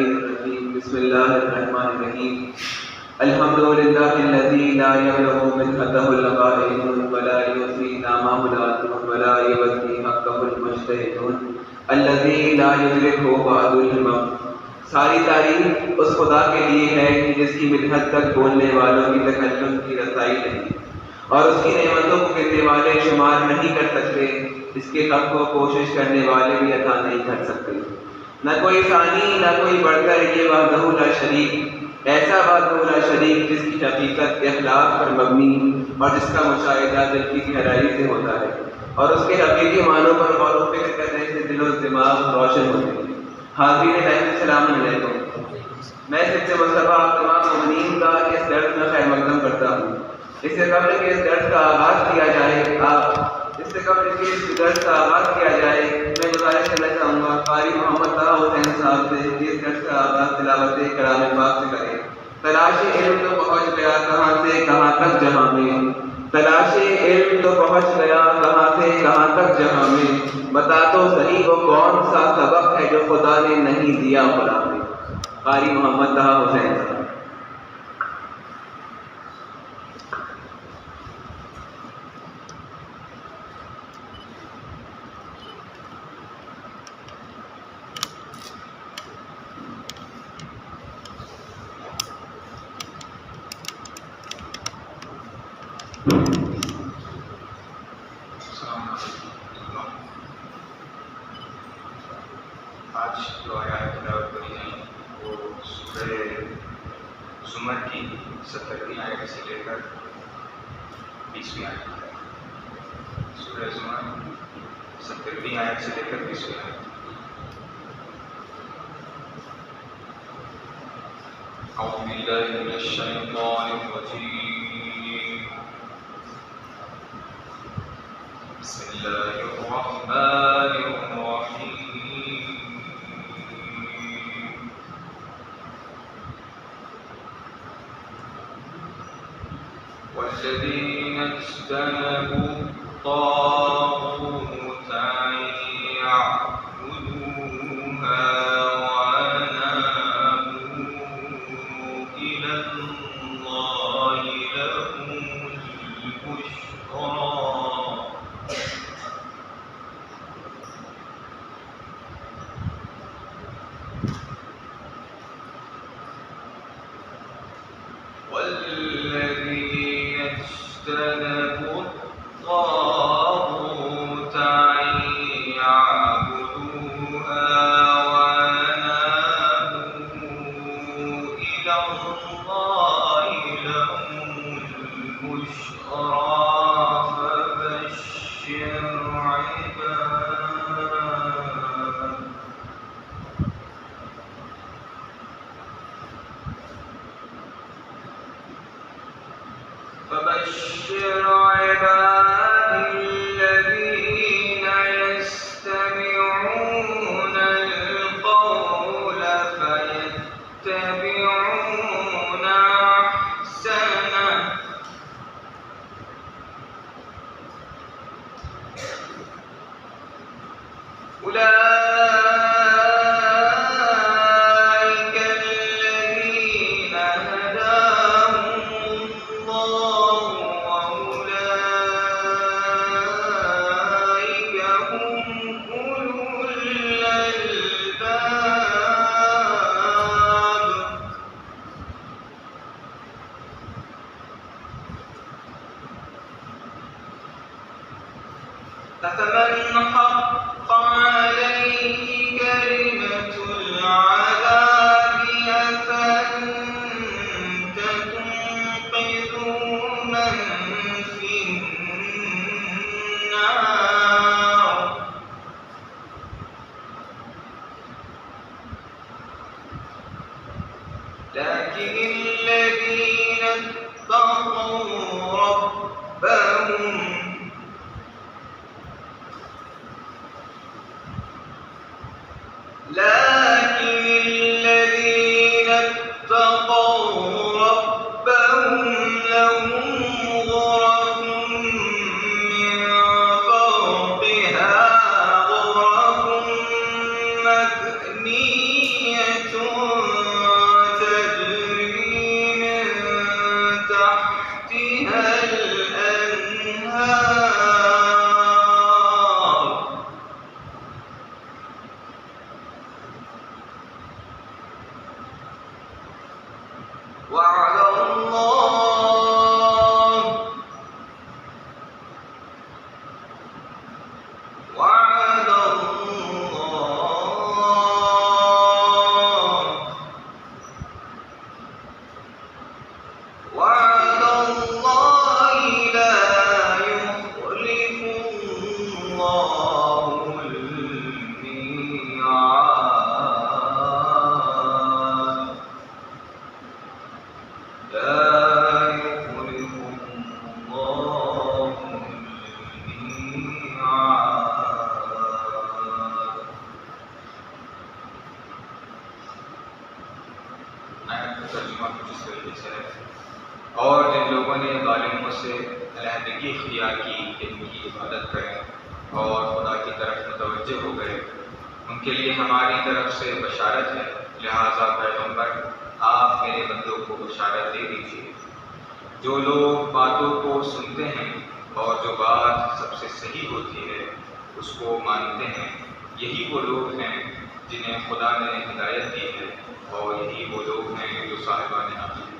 اللعين الرجيم. بسم الله الرحمن الرحيم. الحمد لله الذي لا يبلغ مدحته القائلون ولا يوفي نعمه العاتون ولا يبدي حقه المجتهدون الذي لا يدركه بعد الهمم. ساری تعریف اس خدا کے لیے ہے کہ جس کی مدحت تک بولنے والوں کی تکلم کی رسائی نہیں، اور اس کی نعمتوں کو گننے والے شمار نہیں کر سکتے، اس کے حق کو کوشش کرنے والے بھی عطا نہیں کر سکتے۔ نہ کوئی ثانی نہ کوئی بڑھ کر یہ وحدہ لا شریک، ایسا وحدہ لا شریک جس کی حقیقت اخلاق پر مبنی اور جس کا مشاہدہ دل کی گہرائی سے ہوتا ہے، اور اس کے حقیقی معنوں پر غور و فکر کرنے سے دل و دماغ روشن ہوتے ہیں۔ حاضرین السلام علیکم۔ میں سب مصطفیٰ آپ تمام مومنین کا اس درس میں خیر مقدم کرتا ہوں۔ اس سے قبل کہ اس درس کا آغاز کیا جائے میں گزارش کرنا چاہوں گا قاری محمد طہ حسین صاحب سے کہ اس درس کا آغاز تلاوت کلام پاک سے کریں۔ تلاش علم تو پہنچ گیا کہاں سے کہاں تک جہاں میں، تلاش علم تو پہنچ گیا کہاں سے کہاں تک جہاں میں، بتا تو صحیح وہ کون سا سبق ہے جو خدا نے نہیں دیا خدا میں۔ قاری محمد طہ حسین صاحب۔ آج جو آیات تلاوت کری جائیں وہ سورہ زمر کی 70ویں آیت سے لے کر 20ویں آیت ہے۔ سورہ زمر 70ویں آیت سے لے کر 20ویں آیت۔ اعوذ باللہ من الشیطان الرجیم، بسم اللہ الرحمن الرحیم۔ والذين اجتنبوا الطاغوت أن يعبدوها وأنابوا إلى الله لهم البشرى والذين اجتنبوا الطاغوت أن يعبدوها وأنابوا إلى الله لهم البشرى فبشر عباد الذين يستمعون القول فيتبعون أحسنه أولئك الذين هداهم الله وأولئك هم أولو الألباب. أفمن حق عليه كلمة العذاب أفأنت تنقذ من في النار. لكن الذين اتقوا ربهم لهم غرف من فوقها غرف مبنية وعد الله وعد الله وعد الله لا يخلف الله الميعاد لا يخلف الله الميعاد. آیت کا ترجمہ کچھ اس طریقے سے ہے: اور جن لوگوں نے ظالموں سے علیحدگی اختیار کی کہ ان کی عبادت کریں اور خدا کی طرف متوجہ ہو گئے، ان کے لیے ہماری طرف سے بشارت ہے، لہٰذا پیغمبر آپ میرے بندوں کو بشارت دے دیجیے۔ جو لوگ باتوں کو سنتے ہیں اور جو بات سب سے صحیح ہوتی ہے اس کو مانتے ہیں، یہی وہ لوگ ہیں جنہیں خدا نے ہدایت دی ہے، اور یہی وہ لوگ ہیں جو صاحبان عقل ہیں۔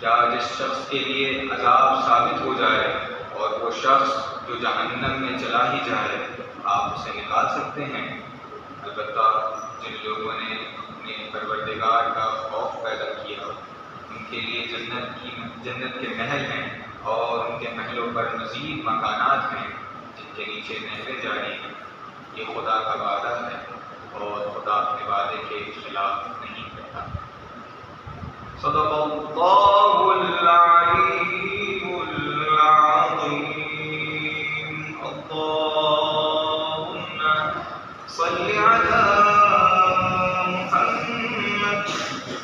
کیا جس شخص کے لیے عذاب ثابت ہو جائے اور وہ شخص جو جہنم میں چلا ہی جائے، آپ اسے نکال سکتے ہیں؟ البتہ جن لوگوں نے اپنے پروردگار کا خوف پیدا کیا، ان کے لیے جنت کے محل ہیں، اور ان کے محلوں پر مزید مکانات ہیں جن کے نیچے نہریں جاری ہیں۔ یہ خدا کا وعدہ ہے، اور خدا اپنے وعدے کے خلاف نہیں کرتا۔ صدق اللہ العلیم العظیم۔ اللہم صل علی محمد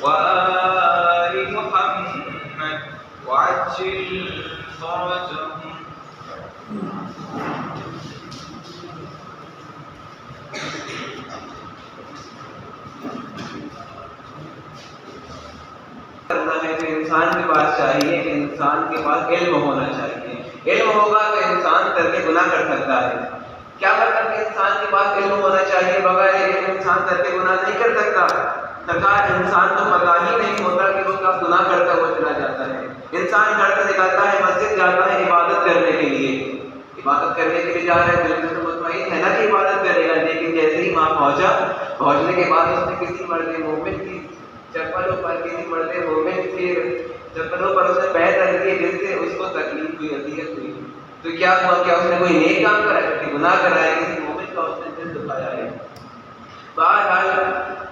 وآل محمد وعجل فرجهم۔ کرنا ہے تو انسان کے پاس چاہیے کہ انسان کے پاس علم ہونا چاہیے۔ علم ہوگا تو انسان ترک گناہ کر سکتا ہے۔ کیا مطلب کہ انسان کے پاس علم ہونا چاہیے؟ بغیر علم انسان ترک گناہ نہیں کر سکتا۔ سرکار انسان کو پتہ ہی نہیں ہوتا کہ وہ کب گناہ کرتا ہوا چلا جاتا ہے۔ انسان گھر سے نکلتا ہے، مسجد جاتا ہے عبادت کرنے کے لیے، عبادت کرنے کے لیے جا رہا ہے، دل میں تو مطمئن ہے نا کہ عبادت کرے گا، لیکن جیسے ہی وہاں پہنچنے کے بعد اس نے کسی مرد مومن کی چپلوں پر، کسی مرد مومن کے چپلوں پر اس نے پیر رکھ دیے جس سے اس کو تکلیف ہوئی، اذیت ہوئی، تو کیا ہوا؟ کیا اس نے کوئی نیک کام کرا ہے؟ گناہ کرا ہے؟ کسی مومن کا اس نے دل دکھایا ہے؟ بہرحال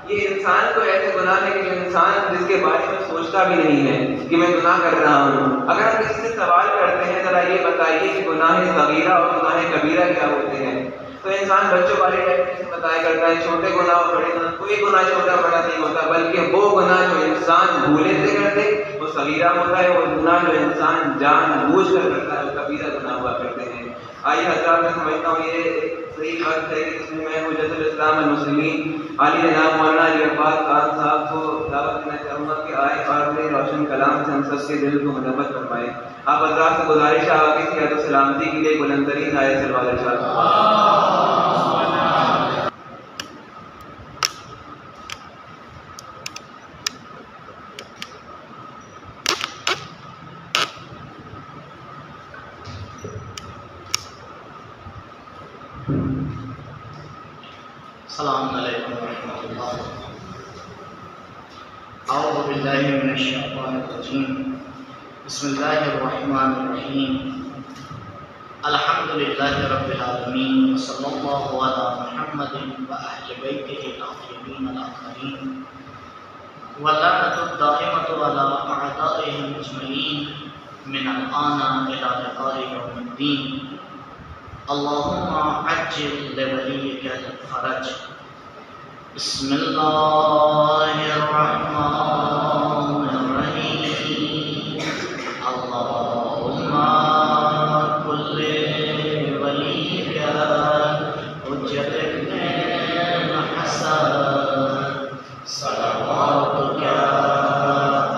یہ انسان کو ایسے گناہ ہے کہ جو انسان جس کے بارے میں سوچتا بھی نہیں ہے کہ میں گناہ کر رہا ہوں۔ اگر ہم کسی سے سوال کرتے ہیں ذرا یہ بتائیے کہ گناہ صغیرہ اور گناہ کبیرہ کیا ہوتے ہیں، تو انسان بچوں والے ٹائپ سے بتایا کرتا ہے چھوٹے گناہ اور بڑے گناہ۔ کوئی گناہ چھوٹا بڑا نہیں ہوتا، بلکہ وہ گناہ جو انسان بھولے سے کر دے وہ صغیرہ ہوتا ہے، اور گناہ جو انسان جان بوجھ کر کرتا ہے وہ کبیرہ گناہ ہوا کرتے ہیں۔ آئیے حضرات، میں سمجھتا ہوں یہ صحیح بات ہے کہ جس میں میں حجت الاسلام المسلمین علی جناب مولانا علی عباس خان صاحب کو دعوت دینا چاہوں گا کہ آئے اور اپنے روشن کلام سے ہم سب کے دل کو منور فرمائے۔ آپ حضرات سے گزارش ہے آگے صحت و سلامتی کے لیے بلند ترین آیت صلوات ارشاد السلام علیکم ورحمۃ اللہ۔ اعوذ باللہ من الشیطان الرجیم، بسم اللہ الرحمن الرحیم، الحمد للہ رب العالمین، وصلی اللہ علی محمد وأہل بیتہ الطاہرین الأطہرین، واللعنۃ الدائمۃ علی أعدائهم أجمعین من الآن إلی لقاء یوم الدین۔ اللہم عجل لولیک الفرج۔ بسم اللہ الرحمن الرحیم، اللہم کل ولیک حجت ابن الحسن صلواتک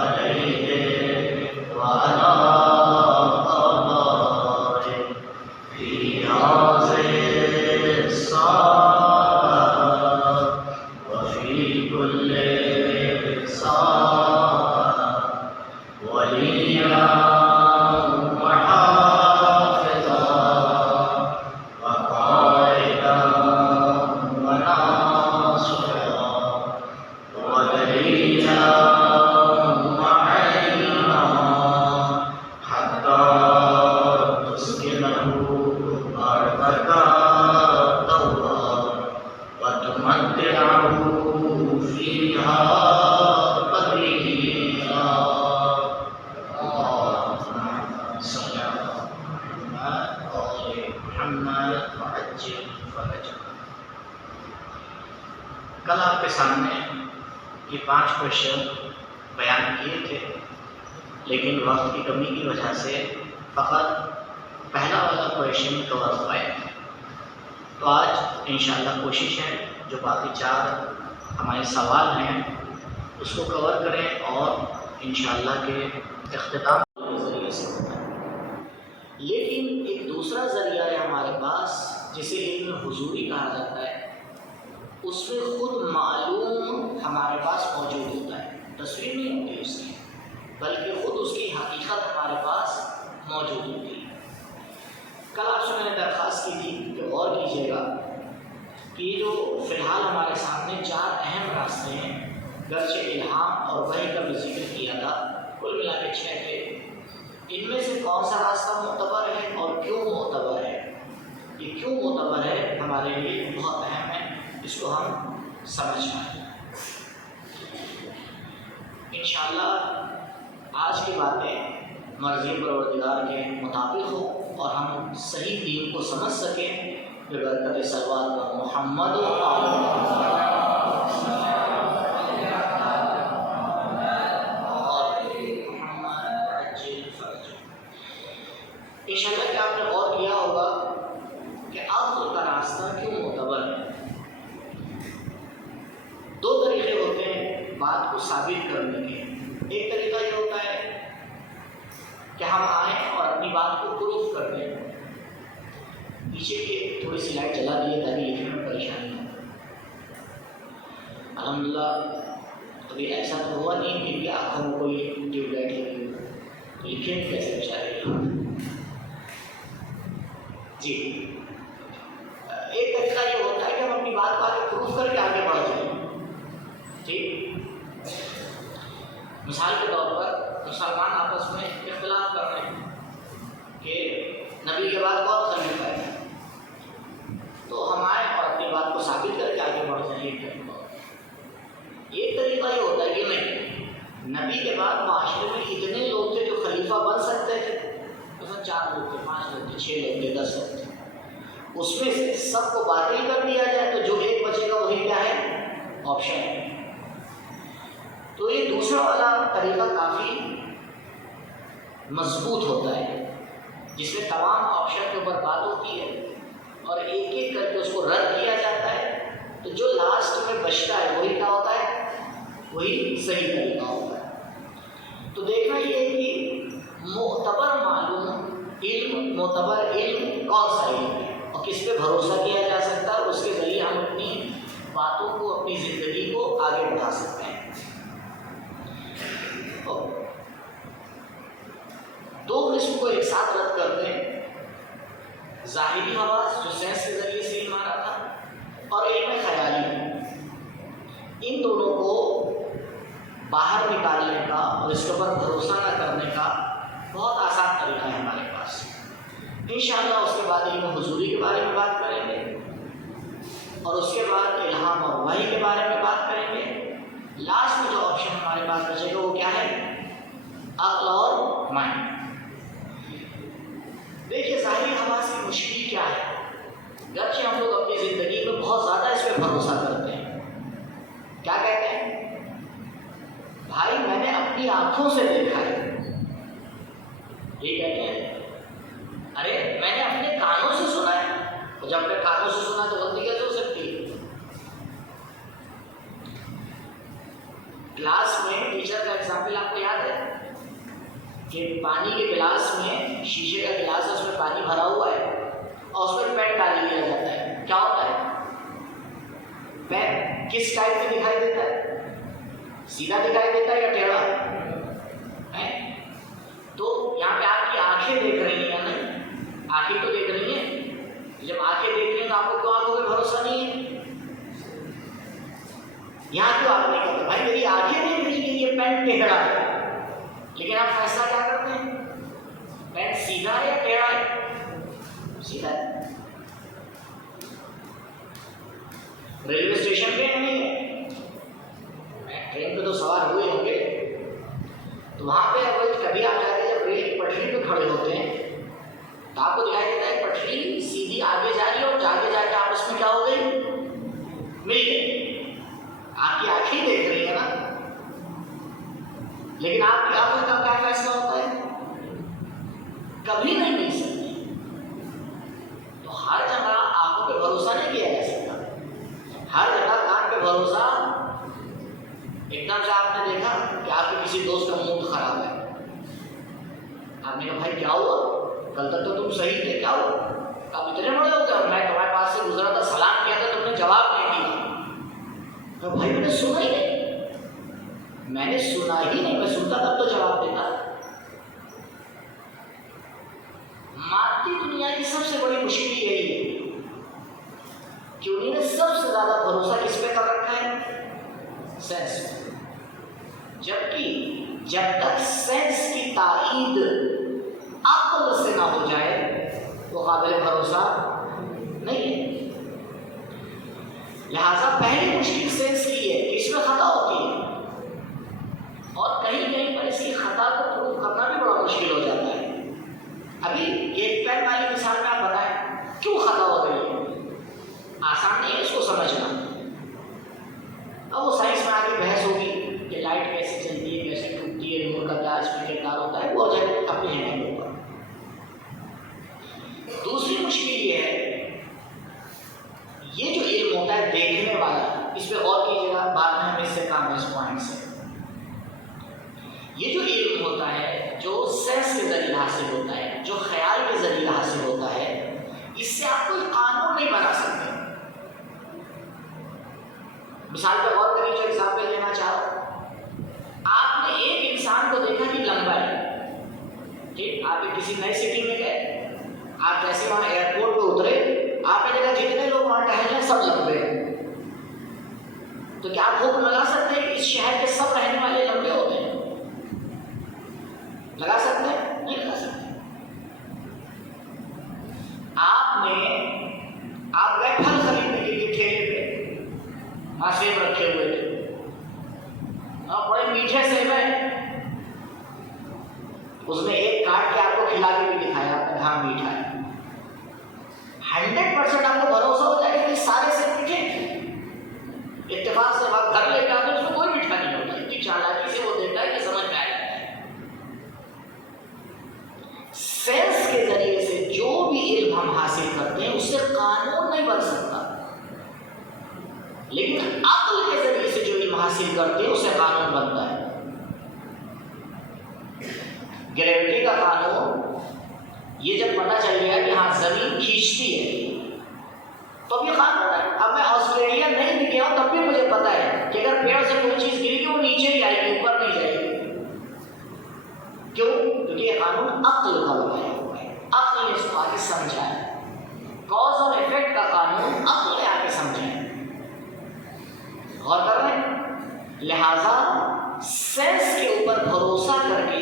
علیہ وعلی آبائہ فی هذه الساعة وفي كل ساعة یہ 5 کویشچن بیان کیے تھے، لیکن وقت کی کمی کی وجہ سے فقط پہلا والا کویشچن کور ہوا ہے۔ تو آج انشاءاللہ کوشش ہے جو باقی 4 ہمارے سوال ہیں اس کو کور کریں اور انشاءاللہ کے اختتام کے ذریعے سے ہوتا ہے۔ لیکن ایک دوسرا ذریعہ ہے ہمارے پاس جسے علم حضوری کہا جاتا ہے، اس میں خود معلوم ہمارے پاس موجود ہوتا ہے، تصویر نہیں ہوتی اس کی، بلکہ خود اس کی حقیقت ہمارے پاس موجود ہوتی ہے۔ کل آپ سے میں نے درخواست کی تھی کہ غور کیجیے گا کہ یہ جو فی الحال ہمارے سامنے 4 اہم راستے ہیں، گرچہ الہام اور وحی کا بھی ذکر کیا تھا، کل ملا کے 6 تھے، ان میں سے کون سا راستہ معتبر ہے اور کیوں معتبر ہے؟ یہ کیوں معتبر ہے ہمارے لیے بہت اہم ہے، اس کو ہم سمجھ پائیں۔ انشاءاللہ آج کی باتیں مرضی پروردگار کے مطابق ہو اور ہم صحیح دین کو سمجھ سکیں ببرکت صلوات پر محمد و انشاءاللہ کہ آپ نے غور کیا ہوگا کہ عقل کا راستہ کیوں معتبر ہے۔ 2 طریقے ہوتے ہیں بات کو ثابت کرنے کے۔ ایک طریقہ یہ ہوتا ہے کہ ہم آئیں اور اپنی بات کو پروف کر دیں۔ پیچھے کی تھوڑی سی لائٹ جلا دیے تاکہ لکھنے میں پریشانی ہو۔ الحمدللہ ابھی ایسا تو ہوا نہیں کہ بھی آنکھوں میں کوئی ٹیوب لائٹ لگی ہو، لکھیں کیسے بیچارے لوگ۔ جی ایک طریقہ یہ ہوتا ہے کہ ہم اپنی بات کو آگے پروف کر کے آگے بڑھ جائیں۔ ٹھیک، مثال کے طور پر مسلمان آپس میں اختلاف کر رہے ہیں کہ نبی کے بعد کون خلیفہ ہے، تو ہم آئیں اور اپنی بات کو ثابت کر کے آگے بڑھ جائیں۔ ایک طریقہ یہ ہوتا ہے کہ نہیں، نبی کے بعد معاشرے میں اتنے لوگ تھے جو خلیفہ بن سکتے تھے، مثلا 4 لوگ تھے، 5 لوگ تھے، 6 لوگ تھے، 10 لوگ تھے، اس میں سے سب کو باطل کر دیا جائے تو جو ایک بچے گا وہی کیا ہے؟ آپشن ہے۔ تو یہ دوسرا والا طریقہ کافی مضبوط ہوتا ہے، جس میں تمام آپشن کے اوپر بات ہوتی ہے اور ایک ایک کر کے اس کو رد کیا جاتا ہے، تو جو لاسٹ میں بچتا ہے وہی کیا ہوتا ہے؟ وہی صحیح طریقہ ہوتا ہے۔ تو دیکھنا یہ ہے کہ معتبر علم کون سا علم ہے اور کس پہ بھروسہ کیا جا سکتا ہے، اور اس کے ذریعے ہم اپنی باتوں کو، اپنی زندگی کو آگے بڑھا سکتے ہیں۔ 2 قسم کو ایک ساتھ رد کرتے ہیں، ظاہری حواس جو سینس کے ذریعے سے علم آ رہا تھا، اور ایک میں خیالی۔ ان دونوں کو باہر نکالنے کا اور اس کے اوپر بھروسہ نہ کرنے کا بہت آسان طریقہ ہے ہمارے پاس۔ انشاءاللہ اس کے بعد علم حضوری کے بارے میں بات کریں گے، اور اس کے بعد الہام اور وحی کے بارے میں بات کریں گے۔ لاسٹ میں جو آپشن ہمارے پاس بچے گا وہ کیا ہے؟ عقل اور مائنڈ۔ دیکھیے ظاہری حواس کی مشکل کیا ہے، گرچہ ہم لوگ اپنی زندگی میں بہت زیادہ اس پہ بھروسہ کرتے ہیں۔ کیا کہتے ہیں؟ بھائی میں نے اپنی آنکھوں سے دیکھا ہے، یہ کہتے ہیں۔ ارے میں نے اپنے کانوں سے سنا ہے، اور جب اپنے کانوں سے سنا تو غلطی کیسے ہو سکتی ہے؟ کلاس میں ٹیچر کا ایگزامپل آپ کو یاد ہے کہ پانی کے گلاس میں، شیشے کا گلاس ہے، اس میں پانی بھرا ہوا ہے اور اس میں پین ڈال دیا جاتا ہے، کیا ہوتا ہے؟ پین کس ٹائپ میں دکھائی دیتا ہے؟ سیدھا دکھائی دیتا ہے یا ٹیڑھا؟ تو یہاں پہ آپ کی آنکھیں دیکھ رہی ہیں نا، آنکھیں تو دیکھ رہی ہیں، جب آنکھیں دیکھ رہی ہیں تو آپ کو کیوں آنکھوں پہ بھروسہ نہیں ہے؟ یہاں کیوں آپ نہیں کہتے بھائی میری آنکھیں دیکھ رہی کہ یہ پین ٹیڑھا ہے، لیکن آپ فیصلہ کیا کرتے ہیں؟ پین سیدھا ہے یا ٹیڑھا ہے؟ سیدھا ہے۔ ریلوے اسٹیشن پہ نہیں ہے، ٹرین پہ تو سوار ہوئے ہوں گے، تو وہاں پہ کبھی آپ جاتے ہیں جب ریل پٹری پہ کھڑے ہوتے ہیں تو آپ کو دکھائی دیتا ہے پٹری سیدھی آگے جا رہی ہے اور آگے جا کے آپس میں کیا ہو گئی؟ مل گئی۔ آپ کی آنکھیں دیکھ رہی رہی ہے نا، لیکن آپ کی آنکھوں کا کیا فیصلہ ہوتا ہے؟ کبھی نہیں مل سکتی. تو ہر جگہ آنکھوں پہ بھروسہ نہیں کیا جا سکتا، ہر جگہ کان پہ بھروسہ. ایک دم سے آپ نے دیکھا کہ آپ کے کسی دوست کا موڈ خراب ہے، آپ نے کہا بھائی کیا ہوا؟ کل تک تو تم صحیح تھے، کیا ہوا؟ آپ اتنے بڑے ہو گئے، میں تمہارے پاس سے گزرا تھا، سلام کیا تھا، تم نے جواب نہیں دیا. بھائی میں نے سنا ہی نہیں، میں نے سنا ہی نہیں، میں سنتا تب تو جواب دیتا. مادی دنیا کی سب سے بڑی مشکل یہی ہے کہ انہیں نے سب سے زیادہ بھروسہ کس پہ کر رکھا ہے؟ سینس. جبکہ جب تک سینس کی تائید عقل سے نہ ہو جائے وہ قابل بھروسہ نہیں ہے. لہذا پہلی مشکل سینس کی ہے کہ اس میں خطا ہوتی ہے، اور کہیں کہیں پر اس کی خطا کو پروف کرنا بھی بڑا مشکل ہو جاتا ہے. ابھی ایک پین والی مثال میں آپ بتائیں کیوں خطا ہو رہی ہے؟ آسان نہیں ہے اس کو سمجھنا. اب وہ سائنس میں آگے بحث ہوگی کہ لائٹ کیسے چلتی ہے، کیسے ٹوٹتی ہے، ریموٹ کا کیا اسپیکر ہوتا ہے، وہ ہو جائے اپنے ہینڈ کے اوپر. دوسری مشکل یہ ہے، یہ جو علم ہوتا ہے دیکھنے والا، اس پہ غور کیجیے گا، بعد میں ہم اس سے کام ہے اس پوائنٹ سے. یہ جو علم ہوتا ہے جو سینس کے ذریعے حاصل ہوتا ہے، جو خیال کے ذریعے حاصل ہوتا ہے، اس سے آپ کوئی قانون نہیں بنا سکتے. مثال پہ غور کریے، جو ایگزامپل لینا چاہو، آپ نے ایک انسان کو دیکھا کہ لمبا ہے، ٹھیک، آپ کسی نئی سٹی میں گئے، آپ جیسے وہاں ایئرپورٹ پہ اترے، آپ نے دیکھا جتنے لوگ وہاں ٹہل رہے سب لمبے ہیں. تو کیا آپ حکم لگا سکتے ہیں کہ اس شہر کے سب رہنے والے لمبے ہوتے ہیں؟ لگا سکتے ہیں؟ نہیں لگا سکتے. آپ گئے پھل خریدنے کے لیے ٹھیلے پہ، وہاں سیب رکھے ہوئے تھے، اور بڑے میٹھے سیب ہیں، اس میں ایک کاٹ کے آپ کو کھلا کے بھی دکھایا، آپ نے کہا میٹھا ہے. 100% آپ کو بھروسہ ہو جائے کہ سارے سیب میٹھے ہیں. اتفاق سے آپ گھر لے کے آتے اس میں کوئی میٹھا نہیں ہوتا. اتنی چالاکی سے وہ دیتا ہے کہ سمجھ میں آ جاتا ہے. سینس کے ذریعے سے جو بھی علم ہم حاصل کرتے ہیں اس سے قانون نہیں بن سکتا، لیکن عقل کے ذریعے سے جو علم حاصل کرتے ہیں اس سے قانون بنتا ہے. گریویٹی کا قانون یہ جب پتہ چل گیا کہ ہاں زمین کھینچتی ہے تو بھی قانون ہے. اب میں آسٹریلیا نہیں بھی گیا ہوں تب بھی مجھے پتا ہے کہ اگر پیڑ سے کوئی چیز گری گی وہ نیچے ہی آئے گی، اوپر نہیں جائے گی. کیوں؟ کیونکہ یہ قانون عقل کا بنایا ہوا ہے، عقل نے اس کو آگے سمجھا ہے. کاز اور افیکٹ کا قانون عقل نے آگے سمجھا ہے. غور کر رہے ہیں؟ لہذا سینس کے اوپر بھروسہ کر کے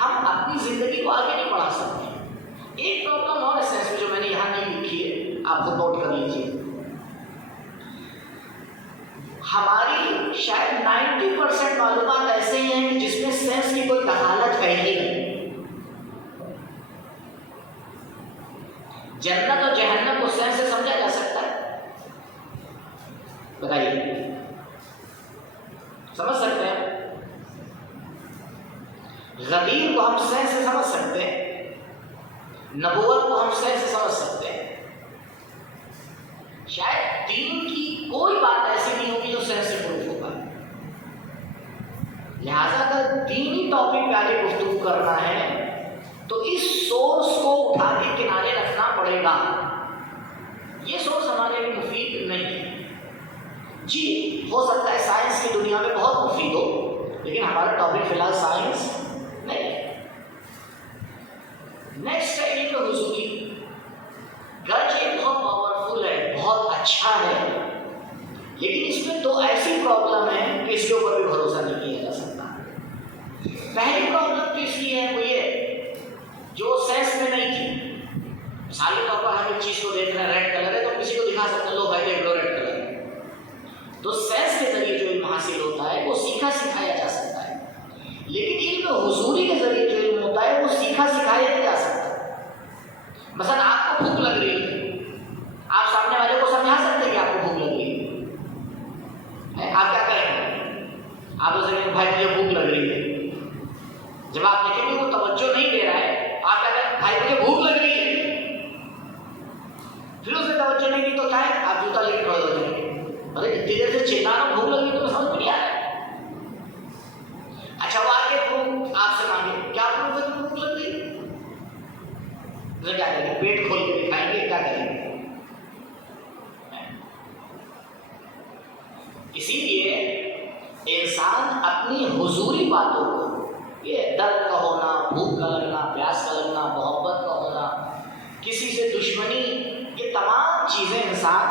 ہم اپنی زندگی کو آگے نہیں بڑھا سکتے. ایک پرابلم اور ہے سینس میں جو میں نے یہاں نہیں لکھی ہے، آپ کو نوٹ کر لیجیے. ہماری شاید 90% معلومات ایسے ہی ہیں کہ جس میں سینس کی کوئی دخالت ہے ہی نہیں. جنت اور جہنم کو سینس سے سمجھا جا سکتا ہے؟ بتائیے، سمجھ سکتے ہیں؟ غدیر کو ہم سینس سے سمجھ سکتے ہیں، نبوت کو ہم سینس سے سمجھ سکتے ہیں. شاید دین کی کوئی بات ایسی نہیں ہوگی جو سینس سے پروف ہوگا. لہذا اگر دینی ٹاپک پہ آگے گفتگو کرنا ہے تو اس سورس کو اٹھا کے کنارے رکھنا پڑے گا. یہ سورس ہمارے لیے مفید نہیں ہے. جی ہو سکتا ہے سائنس کی دنیا میں بہت مفید ہو، لیکن ہمارا ٹاپک فی الحال سائنس نہیں ہے. نیکسٹ ہے علم حضوری. گرچہ یہ بہت پاورفل ہے، بہت اچھا ہے، لیکن اس میں دو ایسی پرابلم ہیں کہ اس کے اوپر بھی بھروسہ نہیں کیا جا سکتا. پہلی پرابلم تو اس کی ہے وہ یہ جو سینس میں نہیں تھی. مثال کے طور پر ہم ایک چیز کو دیکھ رہے ہیں، ریڈ کلر ہے تو کسی کو دکھا سکتے ہیں لو بھائی دیکھ لو ریڈ کلر ہے. تو سینس کے ذریعے جو علم حاصل ہوتا ہے وہ سیکھا سکھایا جا سکتا ہے، لیکن علم حضوری کے ذریعے جو علم ہوتا ہے وہ سیکھا سکھایا نہیں جا سکتا. مثلا آپ کو بھوک لگ رہی ہے، آپ سامنے والے کو سمجھا سکتے ہیں کہ آپ کو بھوک لگ رہی ہے، آپ کیا کریں گے؟ آپ اسے کہیں بھائی مجھے بھوک لگ رہی ہے، جب آپ دیکھیں گے وہ توجہ نہیں دے رہا ہے، آپ کہتے ہیں بھائی مجھے بھوک لگ رہی ہے، پھر اسے توجہ نہیں دی تو کیا ہے، آپ جوتا لے کے کھڑے ہو جائیں گے، ارے اتنی دیر سے چلانا بھوک لگ رہی ہے تو سمجھ میں نہیں آ رہا ہے۔ اچھا وہ آگے پروف آپ سے مانگے، کیا پروف ہے بھوک لگ رہی ہے؟ اسے کیا کریں گے؟ پیٹ کھول کے دکھائیں گے، کیا کریں گے؟ اسی لیے انسان اپنی حضوری باتوں کو، یہ درد کا ہونا، بھوک کا لگنا، پیاس کا لگنا، محبت کا ہونا، کسی سے دشمنی، یہ تمام چیزیں انسان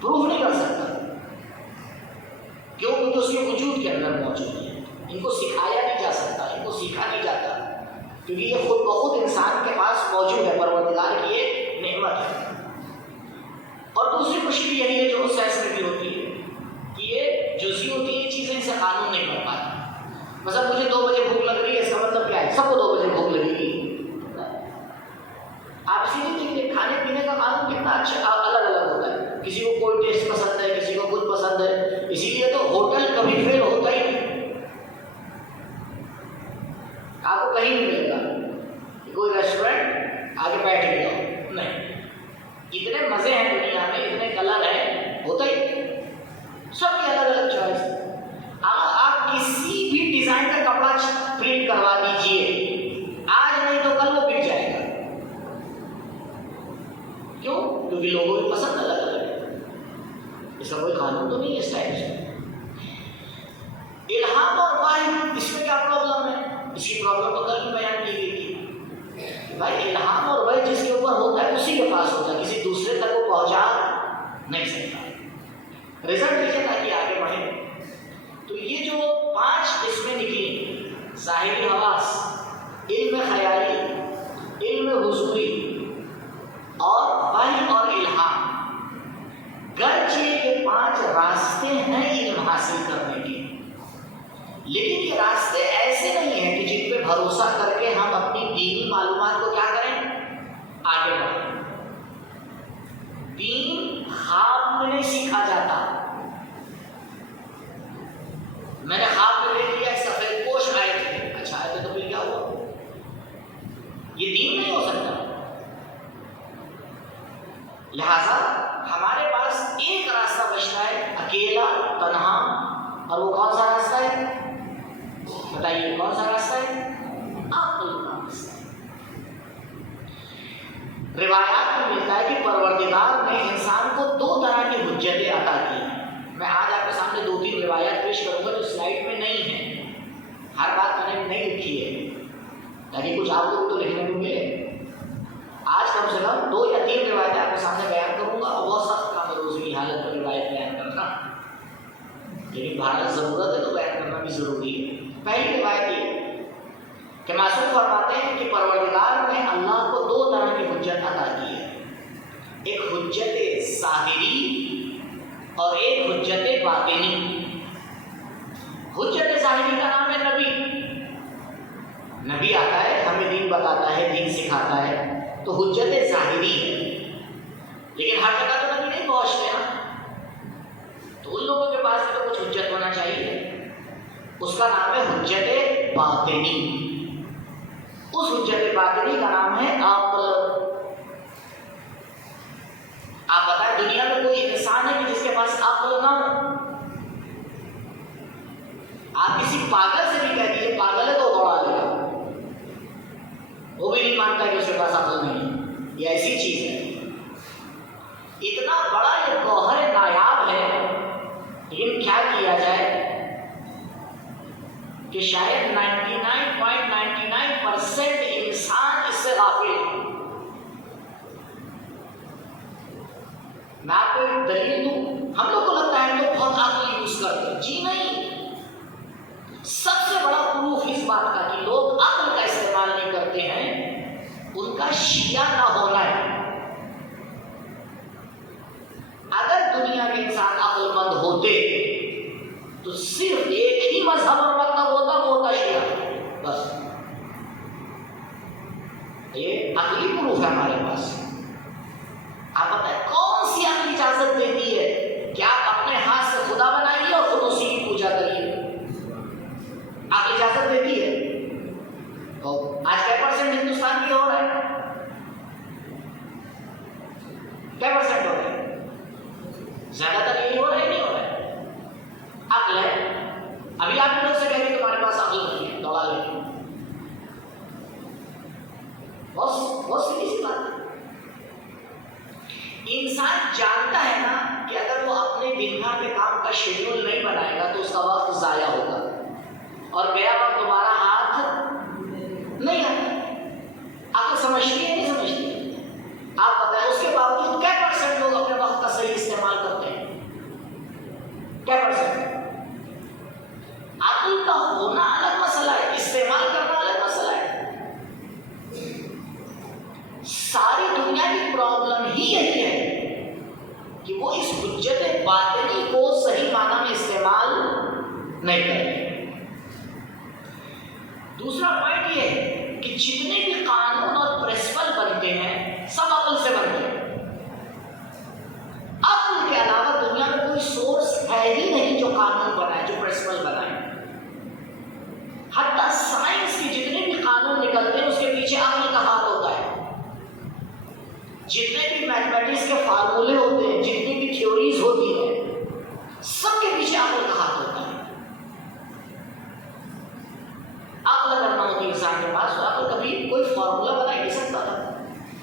پروف نہیں کر سکتا، کیوں؟ کیونکہ اس کے وجود کے اندر موجود ہے، ان کو سکھایا نہیں جا سکتا، ان کو سیکھا نہیں جاتا، کیونکہ یہ خود بخود انسان کے پاس موجود ہے، پروردگار کی ایک نعمت ہے۔ اور دوسری خوشی یہی ہے جو سائنس میں بھی ہوتی ہے کہ یہ جزئی ہوتی ہے، یہ چیزیں ان سے قانون نہیں بن پاتی۔ مثلا مجھے 2 بجے بھوک لگ رہی ہے، اس کا مطلب کیا ہے؟ سب کو 2 بجے بھوک لگے گی؟ آپ اسی لیے دیکھتے کھانے پینے کا قانون کتنا اچھا الگ الگ ہوتا ہے، کسی کو کوئی ٹیسٹ پسند ہے، کسی کو کچھ پسند ہے، اسی لیے تو ہوٹل کبھی فیل ہوتا ہی نہیں، آپ کو کہیں نہیں ملے گا کوئی ریسٹورینٹ آگے بیٹھ کے جاؤ، نہیں، اتنے مزے ہیں دنیا میں، اتنے کلر ہیں، ہوتا ہی سب کی الگ الگ چوائس۔ آپ کسی بھی ڈیزائن کا کپڑا پرنٹ کروا دیجئے، آج نہیں تو کل وہ بک جائے گا، کیوں؟ کیونکہ لوگوں کی پسند الگ الگ ہے، اس کا کوئی قانون تو نہیں ہے اس ٹائپ سے۔ الہام اور وحی، اس میں کیا پرابلم ہے؟ اس کی پرابلم تو کل بھی بیان کی گئی تھی، بھائی الہام اور وحی جس کے اوپر ہوتا ہے اسی کے پاس ہوتا ہے، کسی دوسرے تک وہ پہنچا نہیں سکتا۔ رزلٹ دیکھیں تاکہ آگے بڑھیں۔ تو یہ جو 5 قسمیں نکلی، ظاہری حواس، علم خیالی، علم حضوری اور وحی اور الہام، گرچہ یہ 5 راستے ہیں علم حاصل کرنے کے، لیکن یہ راستے ایسے نہیں ہیں کہ جن پہ بھروسہ کر کے ہم اپنی دینی معلومات کو کیا کریں؟ آگے بڑھیں۔ دین خواب میں نہیں سیکھا جاتا، میں نے خواب میں دیکھ لیا سفید پوش آئے تھے، اچھا آئے تھے تو پھر کیا ہوا؟ یہ دین نہیں ہو سکتا۔ لہذا ہمارے پاس ایک راستہ بچتا ہے، اکیلا، تنہا، اور وہ کون سا راستہ ہے؟ بتائیے کون سا راستہ ہے؟ عقل کا راستہ ہے۔ روایات میں ملتا ہے کہ پروردگار نے انسان کو 2 طرح کی حجتیں عطا کی ہیں۔ میں آج آپ کے سامنے 2-3 روایات پیش کروں گا جو سلائڈ میں نہیں ہیں، ہر بات میں نے نہیں لکھی ہے تاکہ کچھ آپ لوگ تو لکھنے کو ملے۔ آج کم سے کم 2 یا 3 روایتیں آپ کے سامنے بیان کروں گا، اور بہت سخت کام ہے روزی کی حالت میں روایت بیان کرنا، لیکن بھارت ضرورت ہے تو بیان کرنا بھی ضروری ہے۔ پہلی روایت یہ کہ معصوم فرماتے ہیں کہ پروردگار نے اللہ کو 2 طرح کی حجت عطا کی ہے، ایک حجت ظاہری اور ایک حجت باطنی۔ حجت ظاہری کا نام ہے نبی، نبی آتا ہے ہمیں دین بتاتا ہے، دین سکھاتا ہے، تو حجت ظاہری ہے، لیکن ہر جگہ تو نبی نہیں پہنچتے نا، تو ان لوگوں کے پاس بھی تو کچھ حجت ہونا چاہیے، اس کا نام ہے حجت باطنی۔ اس حجت باطنی کا نام ہے عقل۔ آپ بتائیں دنیا میں کوئی انسان ہے کہ جس کے پاس عقل نہ ہو؟ آپ کسی پاگل سے بھی کہہ دیجیے پاگل ہے تو دوڑا لے گا، وہ بھی نہیں مانتا کہ اس کے پاس عقل نہیں ہے۔ یہ ایسی چیز ہے، اتنا بڑا یہ گوہر نایاب ہے، لیکن کیا کیا جائے کہ شاید 99.99% انسان اس سے غافل ہے۔ میں آپ کو ایک دلیل دوں، ہم لوگ کو لگتا ہے ہم لوگ بہت عقل یوز کرتے ہیں، جی نہیں، سب سے بڑا پروف اس بات کا کہ لوگ عقل کا استعمال نہیں کرتے ہیں، ان کا شیعہ نہ ہونا ہے۔ اگر دنیا کے انسان عقل مند ہوتے تو صرف ایک ہی مذہب اور مطلب ہوتا، وہ ہوتا شیعہ، بس۔ یہ عقلی پروف ہے ہمارے پاس۔ آپ بتائیں کون سی عقل اجازت دیتی ہے کہ آپ اپنے ہاتھ سے خدا بنائیے اور خود اسی کی پوجا کریے؟ ابھی آپ لوگ سے کہیں گے تمہارے پاس عقل نہیں ہے، دوڑا لے، بہت سیدھی سی بات ہے۔ انسان جانتا ہے نا کہ اگر وہ اپنے دن بھر کے کام کا شیڈول نہیں بنائے گا تو اس کا وقت ضائع ہوگا اور گیا وقت دوبارہ ہاتھ نہیں آتا۔ عقل سمجھتی ہے نہیں سمجھتی ہے؟ آپ بتائیں اس کے باوجود کیا پرسنٹ لوگ اپنے وقت کا صحیح استعمال کرتے ہیں؟ کیا پرسنٹ؟ عقل کا ہونا الگ مسئلہ ہے، استعمال کرنا الگ مسئلہ ہے۔ ساری دنیا کی پرابلم ہی یہی ہے کہ وہ اس حجت باطنی کو صحیح معنی میں استعمال نہیں کرتے۔ دوسرا پوائنٹ یہ ہے کہ جتنے بھی قانون اور پرنسپل بنتے ہیں سب عقل سے بنتے ہیں۔ عقل کے علاوہ دنیا میں کوئی سورس ہے ہی نہیں جو قانون بنائے، جو پرنسپل بنائے۔ حتیٰ سائنس کے جتنے بھی قانون نکلتے ہیں اس کے پیچھے عقل کا ہاتھ ہوتا ہے۔ جتنے بھی میتھمیٹکس کے فارمولے ہوتے ہیں، جتنی بھی تھیوریز ہوتی ہیں، سب کے پیچھے عقل کا ہاتھ ہوتا ہے۔ عقل اگر نہ ہوتی انسان کے پاس تو عقل کبھی کوئی فارمولا بنا ہی نہیں سکتا تھا،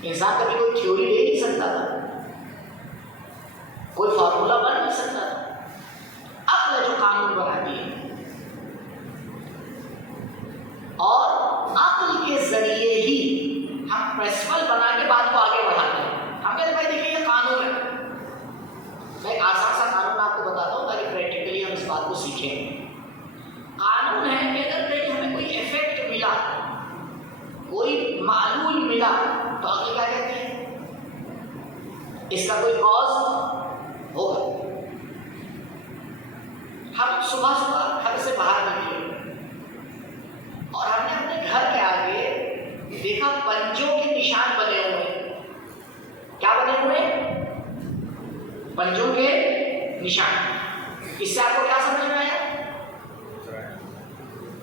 انسان کبھی کوئی تھیوری لے نہیں سکتا تھا، کوئی فارمولا بن نہیں سکتا تھا۔ عقل ہے جو قانون بناتی ہے اور عقل کے ذریعے ہی ہم پرنسپل بنا کے بات کو آگے بڑھاتے ہیں۔ ہم کہتے ہیں بھائی دیکھیے یہ قانون ہے، میں ایک آسان سا قانون آپ کو بتاتا ہوں تاکہ پریکٹیکلی ہم اس بات کو سیکھیں۔ قانون ہے کہ اگر کہیں ہمیں کوئی ایفیکٹ ملا، کوئی معلول ملا تو عقل کیا کہتے ہیں؟ اس کا کوئی کاز ہوگا۔ ہم صبح گھر سے باہر نکلے اور ہم نے اپنے گھر کے آگے دیکھا پنجوں کے نشان بنے ہوئے۔ کیا بنے ہوئے؟ پنجوں کے نشان۔ اس سے آپ کو کیا سمجھ میں آیا؟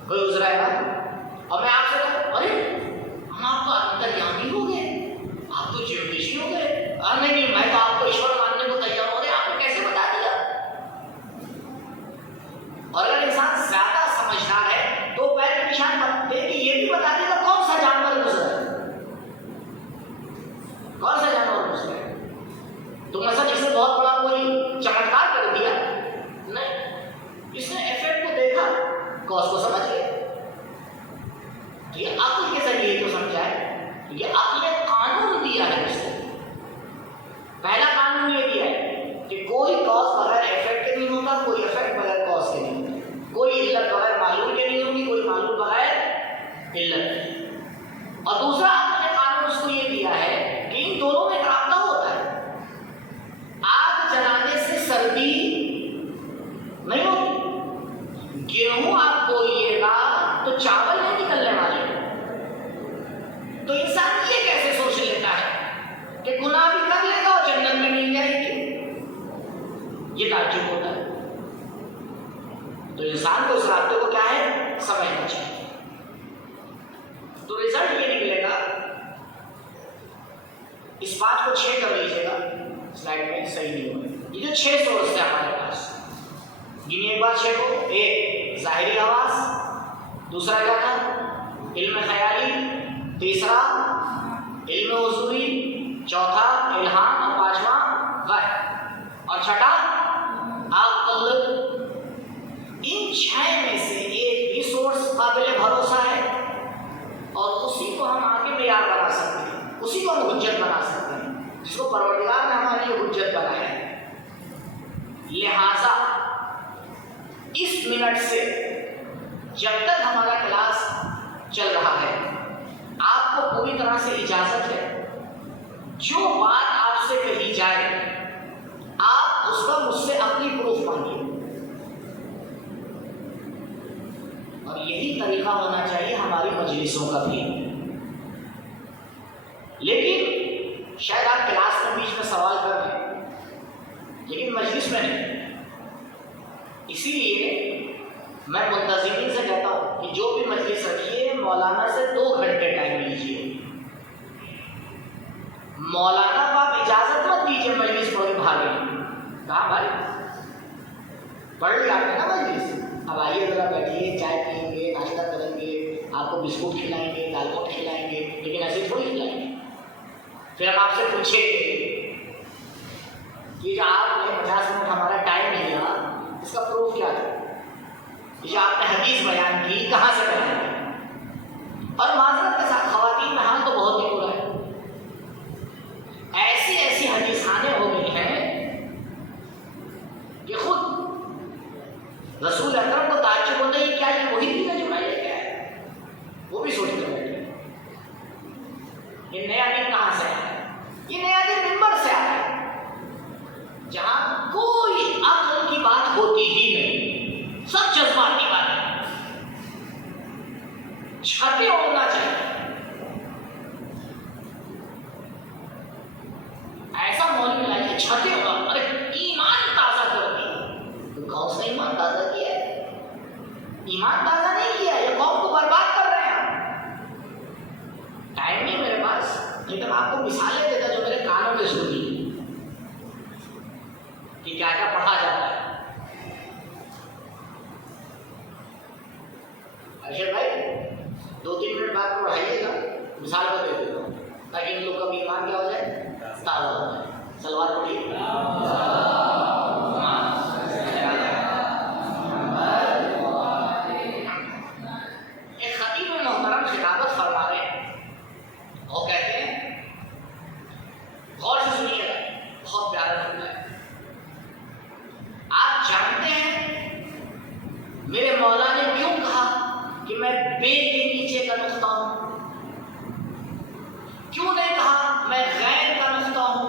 کوئی گزرا ہے اور میں آپ سے کہوں ارے ہم آپ تو انتریامی ہو گئے، آپ تو جیوتشی ہو گئے۔ نہیں میں تو آپ کو ایشور ماننے کو تیار ہو رہے، آپ کو کیسے بتا دیا؟ اور اگر انسان زیادہ سمجھدار ہے تو پیر کے نشان دے کے یہ بھی بتا دے گا کون سا جانور گزرا ہے، کون سا جانور گزرا ہے۔ تم ایسا جس نے بہت بڑا کوئی چمتکار کر دیا نہیں، اس نے ایفیکٹ کو دیکھا، کاز کو سمجھ گیا۔ یہ عقل کے ذریعے کو سمجھا ہے، یہ عقل نے قانون دیا ہے اس کو۔ پہلا قانون یہ دیا ہے کہ کوئی کاز بغیر ایفیکٹ کے نہیں ہوتا، کوئی ایفیکٹ بغیر کاز کے نہیں ہوتا، کوئی علت بغیر معلوم کے نہیں ہوگی، کوئی معلوم بغیر علت۔ اور دوسرا عقل نے قانون اس کو یہ دیا ہے کہ ان دونوں میں رابطہ ہوتا ہے۔ آگ جلانے سے سردی نہیں ہوتی، گیہوں آپ بوئیے گا تو چاول نہیں نکلنے والے۔ تو انسان یہ کیسے سوچ لیتا ہے کہ گناہ بھی کر لے گا اور جنت میں مل جائے گی؟ یہ تعجب ہوتا ہے۔ تو انسان کو اس رابطے کو کیا ہے سمجھنا چاہیے۔ تو رزلٹ یہ نکلے گا، اس بات کو 6 کر لیجیے گا، سلائڈ میں صحیح نہیں ہوگا۔ یہ جو 6 سورس ہے ہمارے پاس، گنی ایک بار 6 کو۔ ایک ظاہری حواس، دوسرا کیا تھا علم خیالی، تیسرا علم حضوری، چوتھا الہام اور پانچواں وحی، اور چھٹا عقل۔ ان 6 میں سے ایک بھی سورس قابل بھروسہ ہے اور اسی کو ہم آگے معیار بنا سکتے ہیں، اسی کو ہم حجت بنا سکتے ہیں، جس کو پروردگار نے ہمارے لیے حجت بنایا ہے۔ لہذا اس منٹ سے جب تک ہمارا کلاس چل رہا ہے آپ کو پوری طرح سے اجازت ہے، جو بات آپ سے کہی جائے آپ اس کا مجھ سے اپنی پروف مانگیے، اور یہی طریقہ ہونا چاہیے ہماری مجلسوں کا بھی۔ لیکن شاید آپ کلاس کے بیچ میں سوال کر رہے ہیں لیکن مجلس میں نہیں، اسی لیے میں منتظمین سے کہتا ہوں کہ جو بھی مجلس رکھیے مولانا سے 2 گھنٹے ٹائم لیجیے۔ مولانا کو آپ اجازت مت دیجیے مجلس پڑھ کے بھاگے، کہاں بھائی پڑھ لیا آپ نے نا مجلس، اب آئیے ذرا کو بسکٹ کھلائیں گے، دال موٹ کھلائیں گے، لیکن ایسے تھوڑی کھلائیں گے. پھر ہم آپ سے پوچھیں گے یہ جو آپ نے 50 منٹ ہمارا ٹائم لیا اس کا پروف کیا تھا؟ یہ جو آپ نے حدیث بیان کی کہاں سے بیان کی؟ اور معذرت کے ساتھ خواتین میں حال تو بہت ہی برا ہے. ایسی ایسی حدیثیں ہو گئی ہیں کہ خود رسول اکرم کو تعجب ہوتا ہے کیا یہ وہی دین ہے جو میں لے کے آیا؟ وہ بھی سوچتے بیٹھے یہ نیا دین کہاں سے آیا؟ یہ نیا دین منبر سے آیا جہاں کوئی عقل کی بات ہوتی ہی نہیں، سب جذبات کی بات ہے. چھتے اڑنا چاہیے. ایسا مولوی لائے چھتے اڑا، ارے ایمان تازہ کر دی. کون سا ایمان تازہ کیا ہے؟ ایمان تازہ نہیں کیا، یہ قوم کو برباد کر رہے ہیں. ٹائم نہیں میرے پاس، نہیں تو آپ کو مثالیں دیتا جو میرے کانوں میں سنی کہ کیا کیا پڑھا جاتا ہے. ارشد بھائی 2-3 منٹ بعد پڑھائیے گا، مثال کو دے دیتا ہوں تاکہ ان لوگ کا بھی ایمان کیا ہو جائے، تازہ ہو جائے. سلوات پڑھیے. ایک خطیب محترم خطابت فرما رہے ہیں، وہ کہتے ہیں، غور سے سنیے گا، بہت پیارا جملہ ہے. آپ جانتے ہیں میرے مولا نے کیوں کہا کہ میں بے کے نیچے کا نقطہ ہوں؟ کیوں نہیں کہا میں غیر کا نقطہ ہوں؟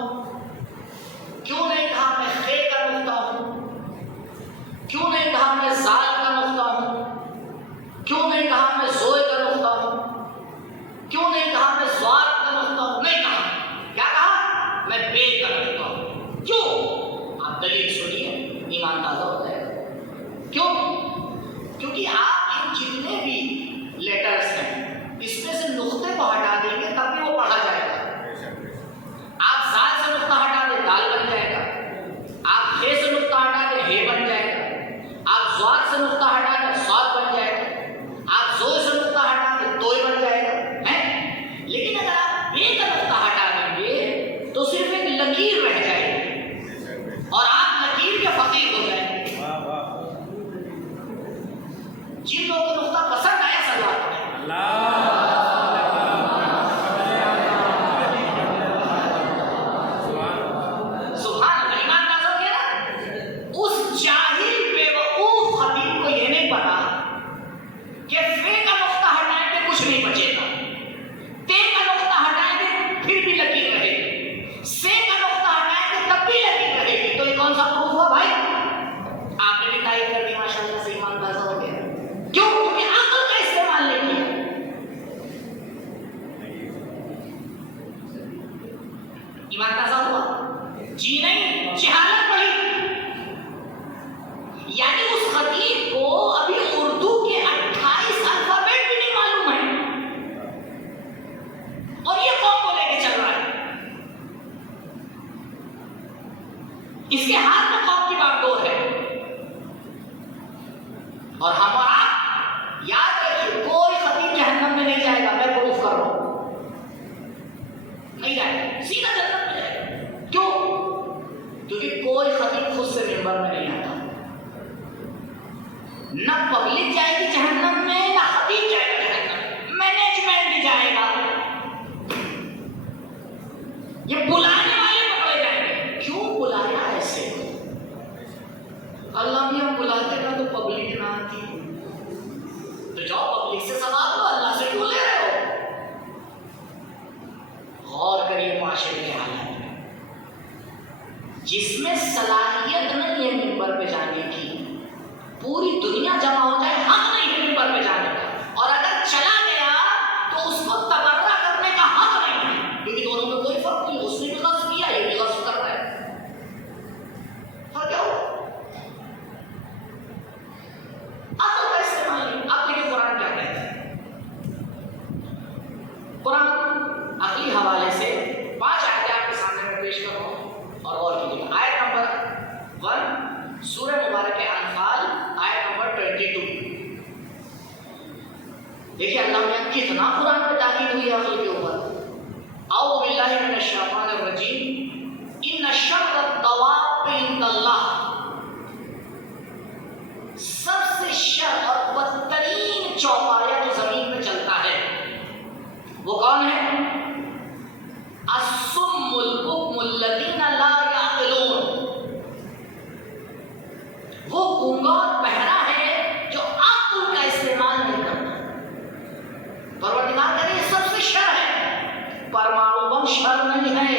کیوں نہیں کہا میں خے کا نقطہ ہوں؟ کیوں نہیں کہا میں زال کا نقطہ ہوں؟ کیوں نہیں کہا میں زوئے کا نقطہ ہوں؟ کیوں نہیں کہا میں زوار کا نقطہ ہوں؟ نہیں کہا. کیا کہا؟ میں بے کا نقطہ ہوں. کیوں؟ آپ دلیل سنیے، ایمان تازہ ہو جائے گا. کیوں؟ کیونکہ آپ ان جتنے بھی لیٹرز ہیں اس میں سے نقطے کو ہٹا دیں گے تب بھی وہ پڑھا جائے گا. آپ زال سے نقطہ ہٹا دیں دال بن جائے گا. آپ خے سے نقطہ ہٹا دیں ہے بن جائے گا. آپ زوار سے نقطہ ہٹا دیں صاد بن جائے گا. آپ زوئے سے نقطہ ہٹا دیں توئے بن جائے گا. لیکن اگر آپ بے کا نقطہ ہٹا دیں گے تو صرف ایک لکیر رہ جائے گی اور آپ لکیر کے فقیر ہو جائیں گے. جن لوگوں کو نقطہ پسند آیا سلوات پڑھیں. سبحان اللہ. ایمان تازہ ہو گیا نا. اس جاہل بیوقوف خطیب کو یہ نہیں پتا کہ فے کا نقطہ ہٹائیں گے کچھ نہیں بچے گا، تے کا نقطہ ہٹائیں گے پھر بھی لکیر رہے گی، سے کا نقطہ ہٹائیں گے تب بھی لکیر رہے گی. تو یہ کون سا پروف ہوا بھائی؟ آپ نے بھی تائید کر دی ماشاءاللہ سے. ایمان تازہ ہو گیا. کیوں؟ کیونکہ عقل کا استعمال نہیں کیا. ایمان تازہ ہوا؟ جی نہیں، جہالت بڑھی. یعنی اس خطیب کو ابھی اردو کے 28 الفابیٹ بھی نہیں معلوم ہے اور یہ قوم کو لے کے چل رہا ہے. اس کے ہاتھ میں قوم کی باغ ڈور ہے. اور ہم اور آپ یاد رکھیے کوئی خطیب جہنم میں نہیں جائے گا. میں پروف کر رہا ہوں نہیں جائے گا، سیدھا جنت میں جائے گا. کیوں؟ کیونکہ کوئی خطیب خود سے ممبر میں نہیں آتا. نہ پبلک جائے گی جہنم میں، نہ خطیب جائے گا جہنم میں. مینجمنٹ بھی جائے گا. یہ بلانے والے پکڑے جائیں گے. کیوں بلایا ایسے؟ اللہ بھی ہم بلاتے نا تو پبلک نہ آتی. تو جاؤ پبلک سے ثواب لو، اللہ سے کیوں لے رہے ہو؟ غور کریے معاشرے کے حالات میں. جس میں صلاحیت نہیں ہے ممبر پہ جانے کی، پوری دنیا جمع ہو جائے حق نہیں ہے ممبر پہ جانے کا. اور اگر دیکھیے اللہ نے کتنا قرآن میں تاکید ہوئی ہے عقل کے اوپر. اعوذ باللہ من الشیطان الرجیم. ان شر الدواب عند اللہ، سب سے شر اور بدترین چوپایا جو زمین میں چلتا ہے وہ کون ہے؟ الصم البکم الذین لا یعقلون. وہ گونگا اور بہرا ہے جو عقل کا استعمال نہیں کرتا. پروردگار کہتے ہیں سب سے شر ہے. پرمانو بم شر نہیں ہے،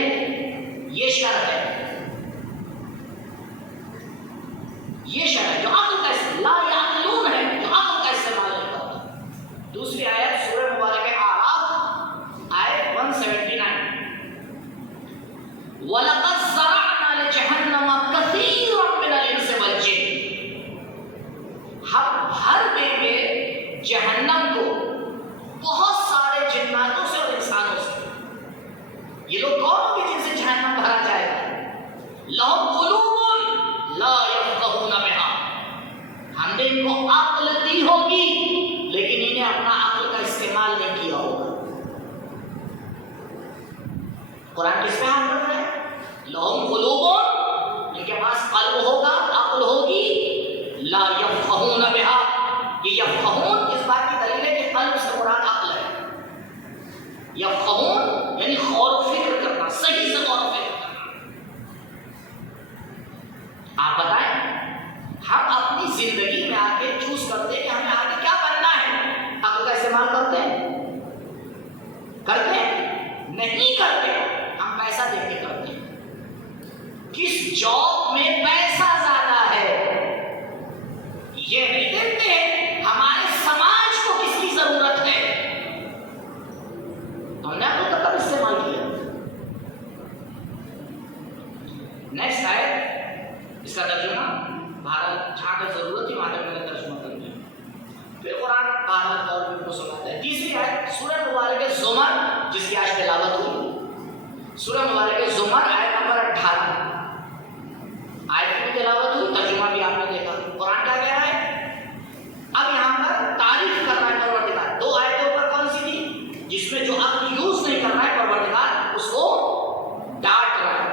یہ شر ہے، یہ شر ہے جو عقل کا لا یعقلون ہے، جو عقل کا استعمال نہیں کرتا. دوسری آیت سورہ مبارکہ اعراف آیت 179. وَلَقَدْ زَرَعْنَا لِجَهَنَّمَ كَثِيرًا مِنَ الْإِنسِ وَالْجِنِّ. ہم ہر بے میں جہنم کو بہت سارے جناتوں سے اور انسانوں سے. یہ لوگ کون ہوں گے جن سے جہنم بھرا جائے گا؟ لَهُمْ قُلُوبٌ لَا يَفْقَهُونَ بِهَا. ہم نے ان کو عقل دی ہوگی لیکن انہیں اپنا عقل کا استعمال نہیں کیا ہوگا. قرآن کس پہ حال کر رہا ہے؟ لَهُمْ قُلُوبٌ، ان کے پاس قلب ہوگا، عقل ہوگی، لا يفقهون بها. یہ یفقہون اس بات کی دلیل ہے کہ قلب سے مراد عقل ہے. یفقہون یعنی غور و فکر کرنا، صحیح سے غور و فکر کرنا. آپ بتائیں ہم اپنی زندگی میں آگے چوز کرتے ہیں کہ ہمیں آگے کیا بننا ہے، عقل کا استعمال کرتے ہیں؟ کرتے ہیں؟ نہیں کرتے. ہم پیسہ دیکھ کے کرتے ہیں. کس جاب میں پیسہ زیادہ ہے یہ نہیں دیکھتے ہیں. ہمارے سماج کو کس کی ضرورت ہے، ہم نے عقل کا کب استعمال کیا. نیکسٹ آیت، اس کا ترجمہ بھارت جہاں تک ضرورت ہے وہاں تک میں نے ترجمہ کر دیا. پھر قرآن بھارت اور بھی کو سناتا ہے. تیسری آیت سورہ مبارکہ زمر جس کی آج تلاوت ہوئی. سورہ مبارکہ زمر آیت نمبر 18. آیت کی تلاوت ہوئی، ترجمہ بھی آپ نے دیکھا. قرآن کیا کہہ رہا ہے؟ اب یہاں پر تعریف کر رہا ہے پروردگار. دو آیتوں پر کون سی تھی؟ جس میں جو عقل یوز نہیں کر رہا ہے پروردگار اس کو ڈانٹ رہا ہے.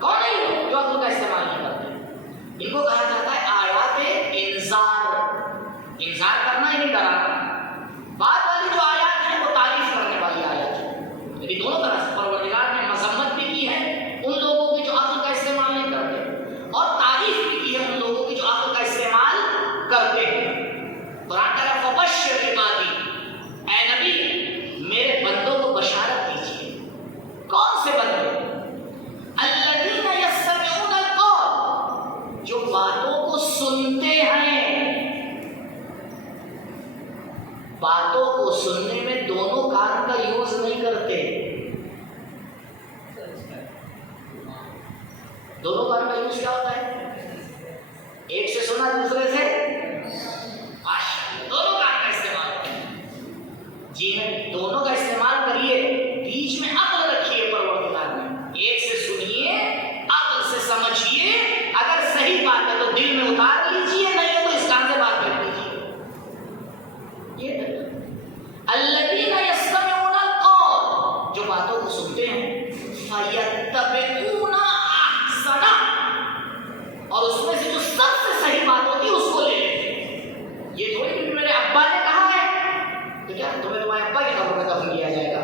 کون ہے یہ جو عقل کا استعمال نہیں کرتے؟ ان کو کہا جاتا ہے آیات انذار. انذار کرنا یعنی ڈرانا. بعد والی جو آیات ہیں وہ تعریف کرنے والی آیات ہیں. یعنی دونوں طرح سے پروردگار نے مذمت بھی کی ہے ان لوگوں کی جو عقل کا استعمال نہیں کرتے، اور تعریف بھی کی ہے ان لوگوں کی جو عقل کا استعمال کرتے ہیں. قرآن کہہ رہا ہے فبشر عبادی، اے نبی میرے بندوں کو بشارت دیجیے. کون سے بندے؟ الذین یستمعون القول، جو باتوں کو سنتے ہیں. باتوں کو سننے میں دونوں کان کا یوز نہیں کرتے. دونوں کان کا یوز کیا ہوتا ہے؟ ایک سے سنا دوسرے سے دونوں کان کا استعمال کریں. جی نہیں، دونوں کا استعمال کریے، بیچ میں عقل رکھیے پروردگار میں. ایک سے سنیے، عقل سے سمجھیے. اگر صحیح بات ہے تو دل میں اتار لیجیے، نہیں ہے تو اس کان سے بات کر لیجیے. یہ الذین یستمعون القول، جو باتوں کو سنتے ہیں، فیتبعون احسنہ، اور اس میں سے جو سب سے صحیح بات ہوتی ہے اس کو لے لیتے ہیں. یہ تھوڑی کہ میرے ابا نے کہا ہے تو کیا تمہیں تمہارے ابا کی خبروں میں دفن کیا جائے گا.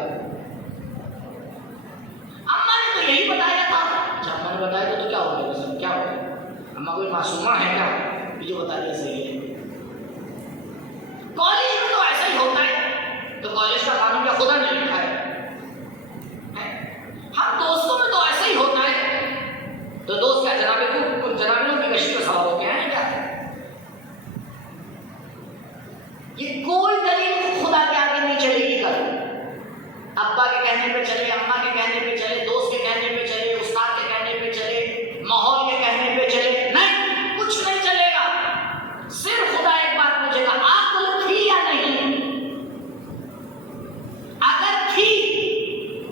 اما نے تو یہی بتایا تھا. اچھا اما نے بتایا تو کیا ہو گیا؟ کیا ہو گیا؟ اما کوئی معصومہ ہے کیا جو بتا دیا صحیح ہے؟ کالج میں تو ایسا ہی ہوتا ہے. تو کالج کا قانون کیا خدا نے لکھا ہے؟ ہم دوستوں میں تو ایسا ہی ہوتا ہے. تو دوست کیا جنابوں کی کشتی کا سوال ہو گیا ہے کیا؟ یہ کوئی دلیل خدا کے آگے نہیں چلے گی. کل ابا کے کہنے پہ چلے، اما کے کہنے پہ چلے، دوست کے کہنے پہ چلے، استاد کے کہنے پہ چلے، ماحول کے کہنے پہ چلے، نہیں، کچھ نہیں چلے گا. صرف خدا ایک بات پوچھے گا، عقل تھی یا نہیں؟ اگر تھی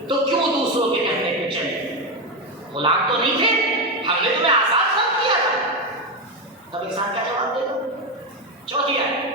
تو کیوں دوسروں کے کہنے پہ چلے؟ غلام تو نہیں تھے، ہم نے تمہیں آزاد خلق کیا تھا. تب انسان کیا جواب دے گا؟ چوتھی آیت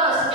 10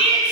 1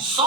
100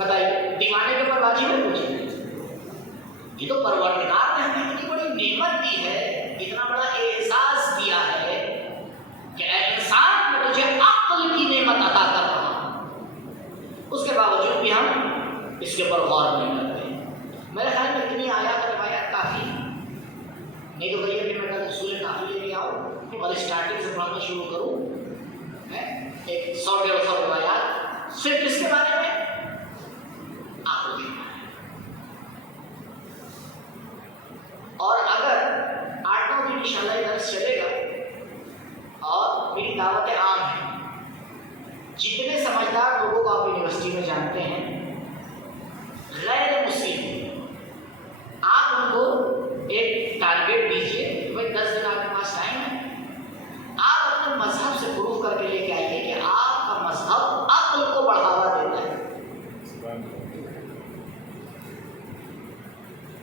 بتائیے دیوانے کے اوپر واجب ہے کچھ؟ یہ تو پروردگار نے ہمیں اتنی بڑی نعمت دی ہے، اتنا بڑا اعزاز دیا ہے کہ اے انسان میں تجھے عقل کی نعمت عطا کر رہا ہوں، اس کے باوجود بھی ہم اس کے اوپر غور نہیں کرتے۔ میرے خیال میں اتنی آیات اور روایات کافی، نہیں تو کہیے کہ میں کل اصول کافی لے کے آؤں اور اسٹارٹنگ سے پڑھنا شروع کروں، ایک 100-150 روایات صرف اس کے بارے میں عقل کی۔ اور اگر 8-9 دن انشاءاللہ یہ درس چلے گا، اور میری دعوت عام ہے، جتنے سمجھدار لوگوں کو آپ یونیورسٹی میں جانتے ہیں غیر مسلم، آپ ان کو ایک ٹارگیٹ دیجیے کہ بھائی 10 دن آپ کے پاس ٹائم ہے، آپ اپنے مذہب سے پروف کر کے لے کے آئیے کہ آپ کا مذہب عقل کو بڑھاوا دیتا ہے۔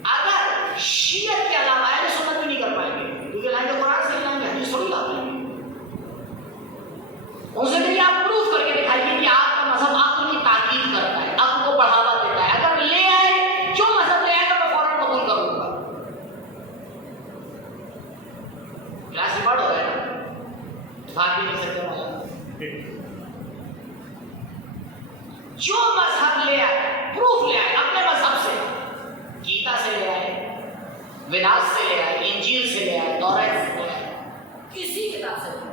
اگر شیعت کے علاوہ اہل سنت بھی نہیں کر پائیں گے، کیونکہ لائن تو قرآن سے لائیں گے، حدیث تھوڑی لا پائیں گے، ان سے بھی آپ پروف کر کے دکھائیے کہ آپ کا مذہب عقل کی تاکید کرتا ہے، عقل کو بڑھاوا دیتا ہے۔ اگر لے آئے، جو مذہب لے آئے گا میں فوراً قبول کروں گا۔ کلاس ریکارڈ ہو رہا ہے نا، بھاگ بھی نہیں سکتے مولانا۔ جو مذہب لے آئے، پروف لے آئے اپنے مذہب سے، گیتا سے لے آئے، ویداس سے لے آئے، انجیل سے لے آئے، تورات سے لے آئے، کسی کتاب سے لے آئے،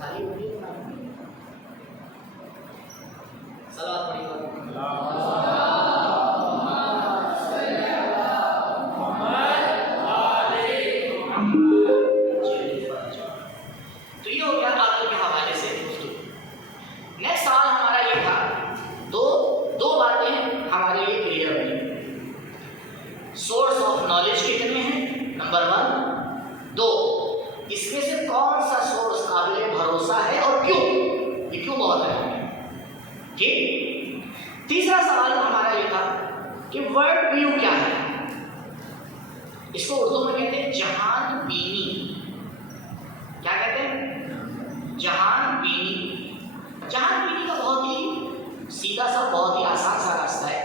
خالی ہوگی صلوات پڑھی تو یہ ہو گیا عقل کے حوالے سے گفتگو۔ نیکسٹ سوال ہمارا یہ تھا، دو باتیں ہمارے لیے کلیئر ہوئی، سورس آف نالج کتنے ہیں نمبر 1، 2 اس میں سے کون سا سورس قابل بھروسہ ہے اور کیوں، یہ کیوں بہت اہم ہے، ٹھیک۔ تیسرا سوال ہمارا یہ تھا کہ ورلڈ ویو کیا ہے، اس کو اردو میں کہتے ہیں جہان بینی۔ کیا کہتے ہیں؟ جہان بینی۔ جہان بینی کا بہت ہی سیدھا سا، بہت ہی آسان سا راستہ ہے۔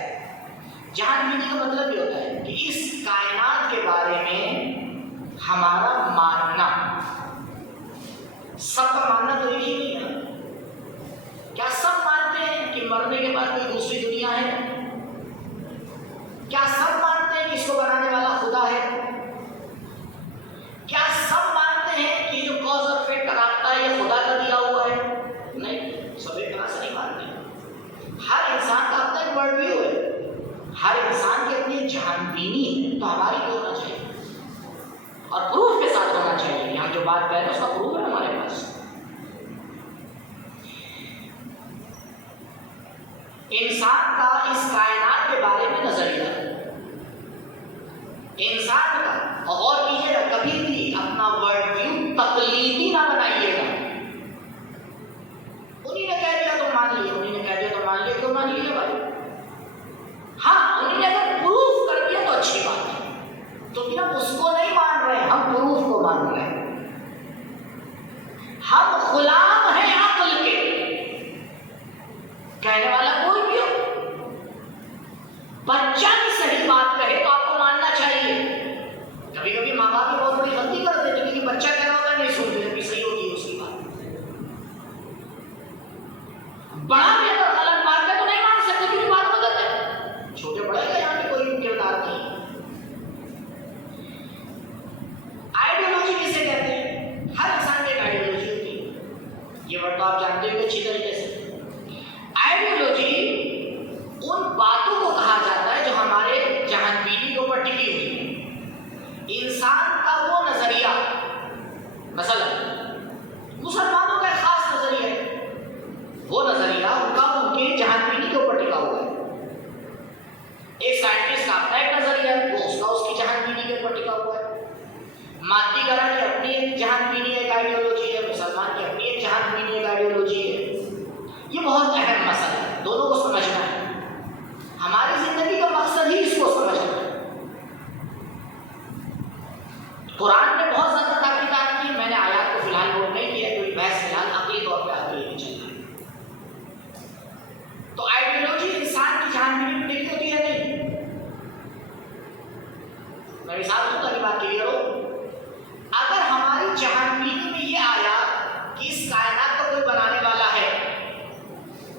جہان بینی کا مطلب یہ ہوتا ہے کہ اس کائنات کے بارے میں ہمارا ماننا، سب کا ماننا تو یہی نہیں ہے۔ کیا سب مانتے ہیں کہ مرنے کے بعد کوئی دوسری دنیا ہے؟ کیا سب مانتے ہیں کہ اس کو بنانے والا خدا ہے؟ کیا سب مانتے ہیں کہ جو کاز اور افیکٹ کا رابطہ ہے یہ خدا کا دیا ہوا ہے؟ نہیں، سب ایک طرح سے نہیں مانتے۔ ہر انسان کا اپنا ایک ورلڈ ویو ہے، ہر انسان کی اپنی جہان بینی ہے، تو ہماری بھی ہونا چاہیے اور پروف کے ساتھ ہونا چاہیے کہ ہم جو بات کہہ رہے ہیں اس کا پروف ہے ہمارے پاس۔ انسان کا اس کائنات کے بارے میں نظریہ، انسان کا، غور کیجیے گا کبھی بھی اپنا ورلڈ ویو تقلیدی نہ بنائیے گا۔ انہیں نے کہہ دیا تو مان لیے، انہیں نے کہہ دیا تو مان لیے، کیوں مان لیے بھائی؟ ہاں انہیں نے اگر پروف کر دیا تو اچھی بات ہے، تو ہم اس کو نہیں مان رہے، ہم پروف کو مان رہے ہیں۔ ہم غلام ہیں عقل کے، کہنے والا کوئی بھی ہو، بچہ بھی صحیح بات کہے تو آپ کو ماننا چاہیے۔ کبھی کبھی ماں باپ بھی بہت بڑی غلطی کر دیتے ہیں، کیونکہ بچہ کہہ رہا ہوتا ہے نہیں سنتے، جبکہ صحیح ہوتی ہے اس کی بات۔ بڑا بھی اگر غلط بات ہے تو نہیں مان سکتے کیونکہ بات غلط ہے، چھوٹے بڑے کا یہاں پہ کوئی کردار نہیں۔ آئیڈیالوجی کسے کہتے ہیں؟ ہر انسان کی ایک آئیڈیالوجی ہوتی ہے، یہ ورڈ تو آپ جانتے ہو اچھی طریقے سے۔ آئیڈیالوجی ان باتوں کو کہا جاتا ہے جو ہمارے جہان بینی کے اوپر ٹکی ہوئی ہے۔ انسان کا وہ نظریہ، مثلا مسلمانوں کا ایک خاص نظریہ ہے، وہ نظریہ ان کا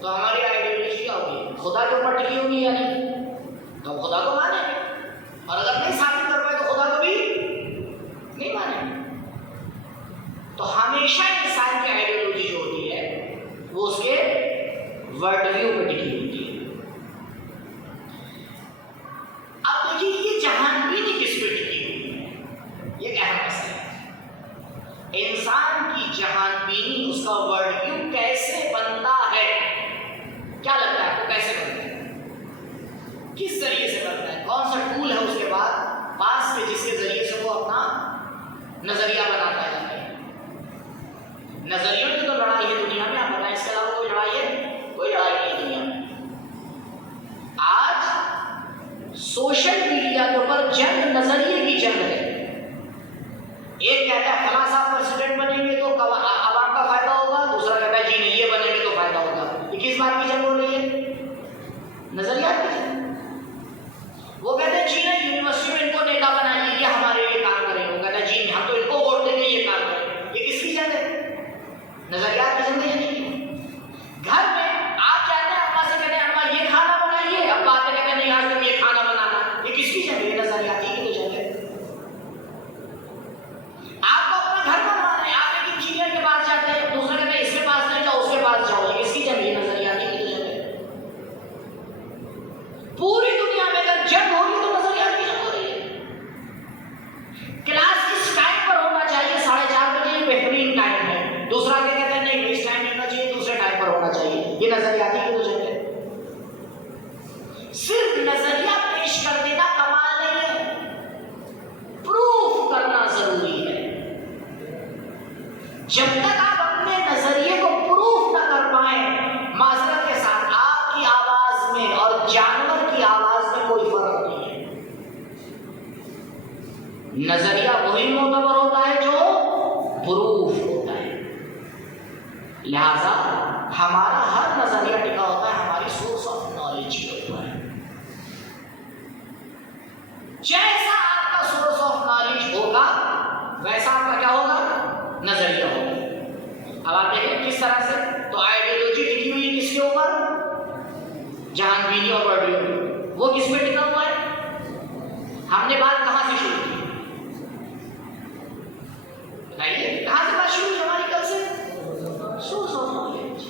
تو ہماری آئیڈیالوجی کیا ہوگی؟ خدا کے اوپر ٹکی ہوگی یا نہیں؟ تو ہم خدا کو مانیں گے، اور اگر نہیں ثابت کر پائے تو خدا کو بھی نہیں مانیں گے۔ تو ہمیشہ انسان کی آئیڈیالوجی جو ہوتی ہے وہ اس کے ورلڈ ویو پہ ٹکی ہوتی ہے۔ اب دیکھیے یہ جہان بینی کس پہ ٹکی ہوئی ہے، یہ ایک اہم مسئلہ ہے۔ انسان کی جہان بینی، اس کا ورلڈ ویو کیسے بنتا ہے؟ کیا لگتا ہے آپ کو کیسے بنتا ہے؟ کس ذریعے سے بنتا ہے؟ کون سا ٹول ہے اس کے پاس کے جس کے ذریعے سے وہ اپنا نظریہ بناتا ہے؟ نظریوں کی تو لڑائی ہے دنیا میں، آپ بتائیں اس کے علاوہ کوئی لڑائی ہے؟ کوئی لڑائی نہیں ہے دنیا میں۔ آج سوشل میڈیا کے اوپر جنگ نظریے کی جنگ ہے۔ ایک کہتا ہے فلاں صاحب پریزیڈنٹ بنیں گے تو عوام کا فائدہ ہوگا، دوسرا کہتا ہے جی نہیں یہ بنیں گے تو فائدہ ہوگا۔ یہ کس بات کی جنگ ہو رہی ہے؟ نظریات کی جنگ۔ وہ کہتے ہیں جی نہیں یونیورسٹی میں ان کو نیتا بنائیے، یہ ہمارے لیے کام کریں گے۔ وہ کہتا ہے جی ہم تو ان کو ووٹ دیں گے، یہ کام کریں۔ یہ کس کی جنگ ہے؟ نظریات کی جنگ ہے۔ گھر میں آپ کہتے ہیں ابا سے کہتے ہیں ابا یہ کھانا بنائیے، ابا آتے کہتے ہیں نہیں آج تم یہ کھانا بنانا۔ یہ کس کی جنگ ہے؟ یہ نظریاتی کی تو جنگ ہے۔ آپ کو اپنا گھر بنوانا ہے، آپ ایک انجینئر کے پاس جاتے ہیں، دوسرا کہتے ہیں اس کے پاس نہیں جاؤ اس کے پاس جاؤ۔ یہ کس کی جنگ ہے؟ نظریاتی کی تو جنگ ہے۔ پوری دنیا میں اگر جنگ ہو رہی ہے تو نظریات کی جنگ ہو رہی ہے۔ کلاس اس ٹائم پر ہونا چاہیے 4:30 بجے، یہ بہترین ٹائم ہے۔ دوسرا کیا کہتے ہیں نہیں اس ٹائم ہونا چاہیے، دوسرے ٹائم پر ہونا چاہیے۔ یہ نظریاتی کی تو جنگ ہے۔ صرف نظریہ پیش کر دینا کمال نہیں ہے، پروف کرنا ضروری ہے۔ جب تک آپ اپنے نظریے کو پروف نہ کر پائیں، معذرت کے ساتھ آپ کی آواز میں اور جانور کی آواز میں کوئی فرق نہیں ہے۔ نظریہ وہی معتبر ہوتا ہے جو پروف ہوتا ہے۔ لہذا ہمارا ہر نظریہ ٹکا ہوتا ہے ہماری سورس آف نالج کے اوپر۔ جیسا آپ کا سورس آف نالج ہوگا ویسا آپ کا کیا ہوگا؟ نظریہ ہوگا۔ اب آپ دیکھیں کس طرح سے، تو آئیڈیالوجی ٹکی ہوئی ہے کس کے اوپر؟ جہان بینی اور ورلڈ ویو۔ وہ کس پہ ٹکا ہوا ہے؟ ہم نے بات کہاں سے شروع کی؟ بتائیے کہاں سے بات شروع ہوئی ہماری کل سے؟ Source of knowledge.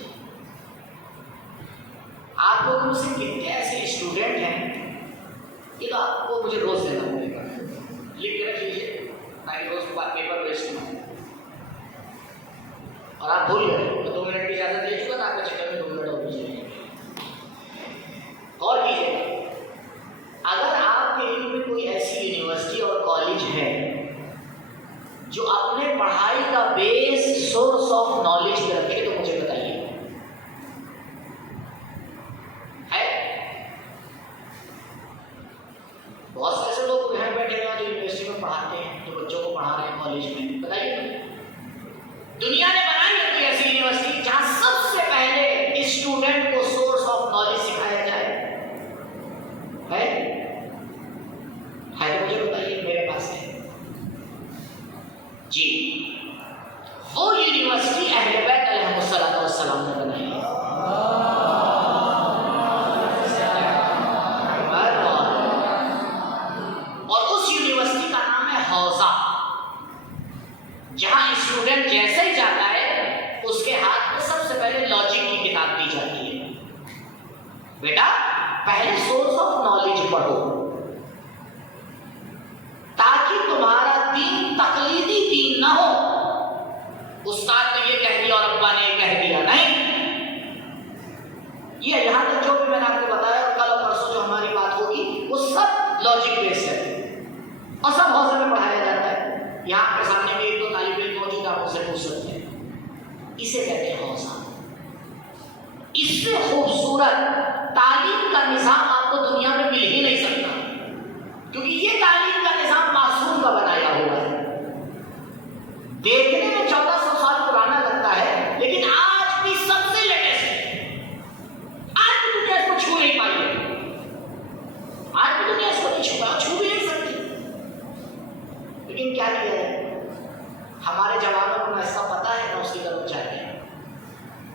آپ لوگوں میں سے کتنے ایسے اسٹوڈنٹ ہیں، یہ تو آپ کو مجھے روز دینا پڑے گا، لکھ کے رکھ لیجیے تاکہ روز پیپر ویسٹ نہ ہو۔ اور آپ بھول گئے تو 2 منٹ کی اجازت دے چکا تو آپ کے چکر میں 2 منٹ اور پیچھے جائیں گے۔ اور کیجیے گا، اگر آپ کے علم میں کوئی ایسی یونیورسٹی اور کالج ہے جو اپنے پڑھائی کا بیس سورس آف نالج پہ رکھے تو مجھے بتائیے ہے؟ بہت سے ایسے لوگ گھر بیٹھے ہیں جو یونیورسٹی میں پڑھاتے ہیں، جو بچوں کو پڑھا رہے ہیں کالج میں، بتائیے دنیا نے بنائی ہے کوئی ایسی یونیورسٹی جہاں سب سے پہلے اسٹوڈنٹ کو سورس آف نالج سکھایا جائے؟ ہے تو مجھے بتائیے، میرے پاس ہے جی۔ وہ یونیورسٹی اہل بیت علیہ السلام نے بنائی ہے۔ اور اس یونیورسٹی کا نام ہے حوزہ، جہاں اسٹوڈنٹ جیسے ہی جاتا ہے اس کے ہاتھ میں سب سے پہلے لاجک کی کتاب دی جاتی ہے، بیٹا پہلے سورس آف نالج پڑھو تاکہ تمہارا دین تقلیدی دین نہ ہو، استاد نے یہ کہہ دیا اور ابا نے یہ کہہ دیا، نہیں۔ یہ یہاں تک جو بھی میں نے آپ کو بتایا اور کل پرسوں جو ہماری بات ہوگی وہ سب لاجک بیس ہے اور سب حوزے میں پڑھایا جاتا ہے۔ یہاں آپ کے سامنے بھی 1-2 طالب علم موجود آپ اسے پوچھ سکتے ہیں، اسے کہتے ہیں حوزہ۔ اس سے خوبصورت تعلیم کا نظام آپ کو دنیا میں مل ہی نہیں سکتا، کیونکہ یہ تعلیم کا نظام معصوم کا بنایا ہوا ہے۔ دیکھنے میں 1400 سال پرانا لگتا ہے لیکن آج بھی سب سے لیٹسٹ ہے۔ آج بھی دنیا اس کو چھو نہیں پائی ہے، آج بھی دنیا اس کو نہیں چھو بھی نہیں سکتی۔ لیکن کیا کیا ہے؟ ہمارے جوانوں کو نہ اس کا پتہ ہے نہ اس کی طرف جاتے ہیں۔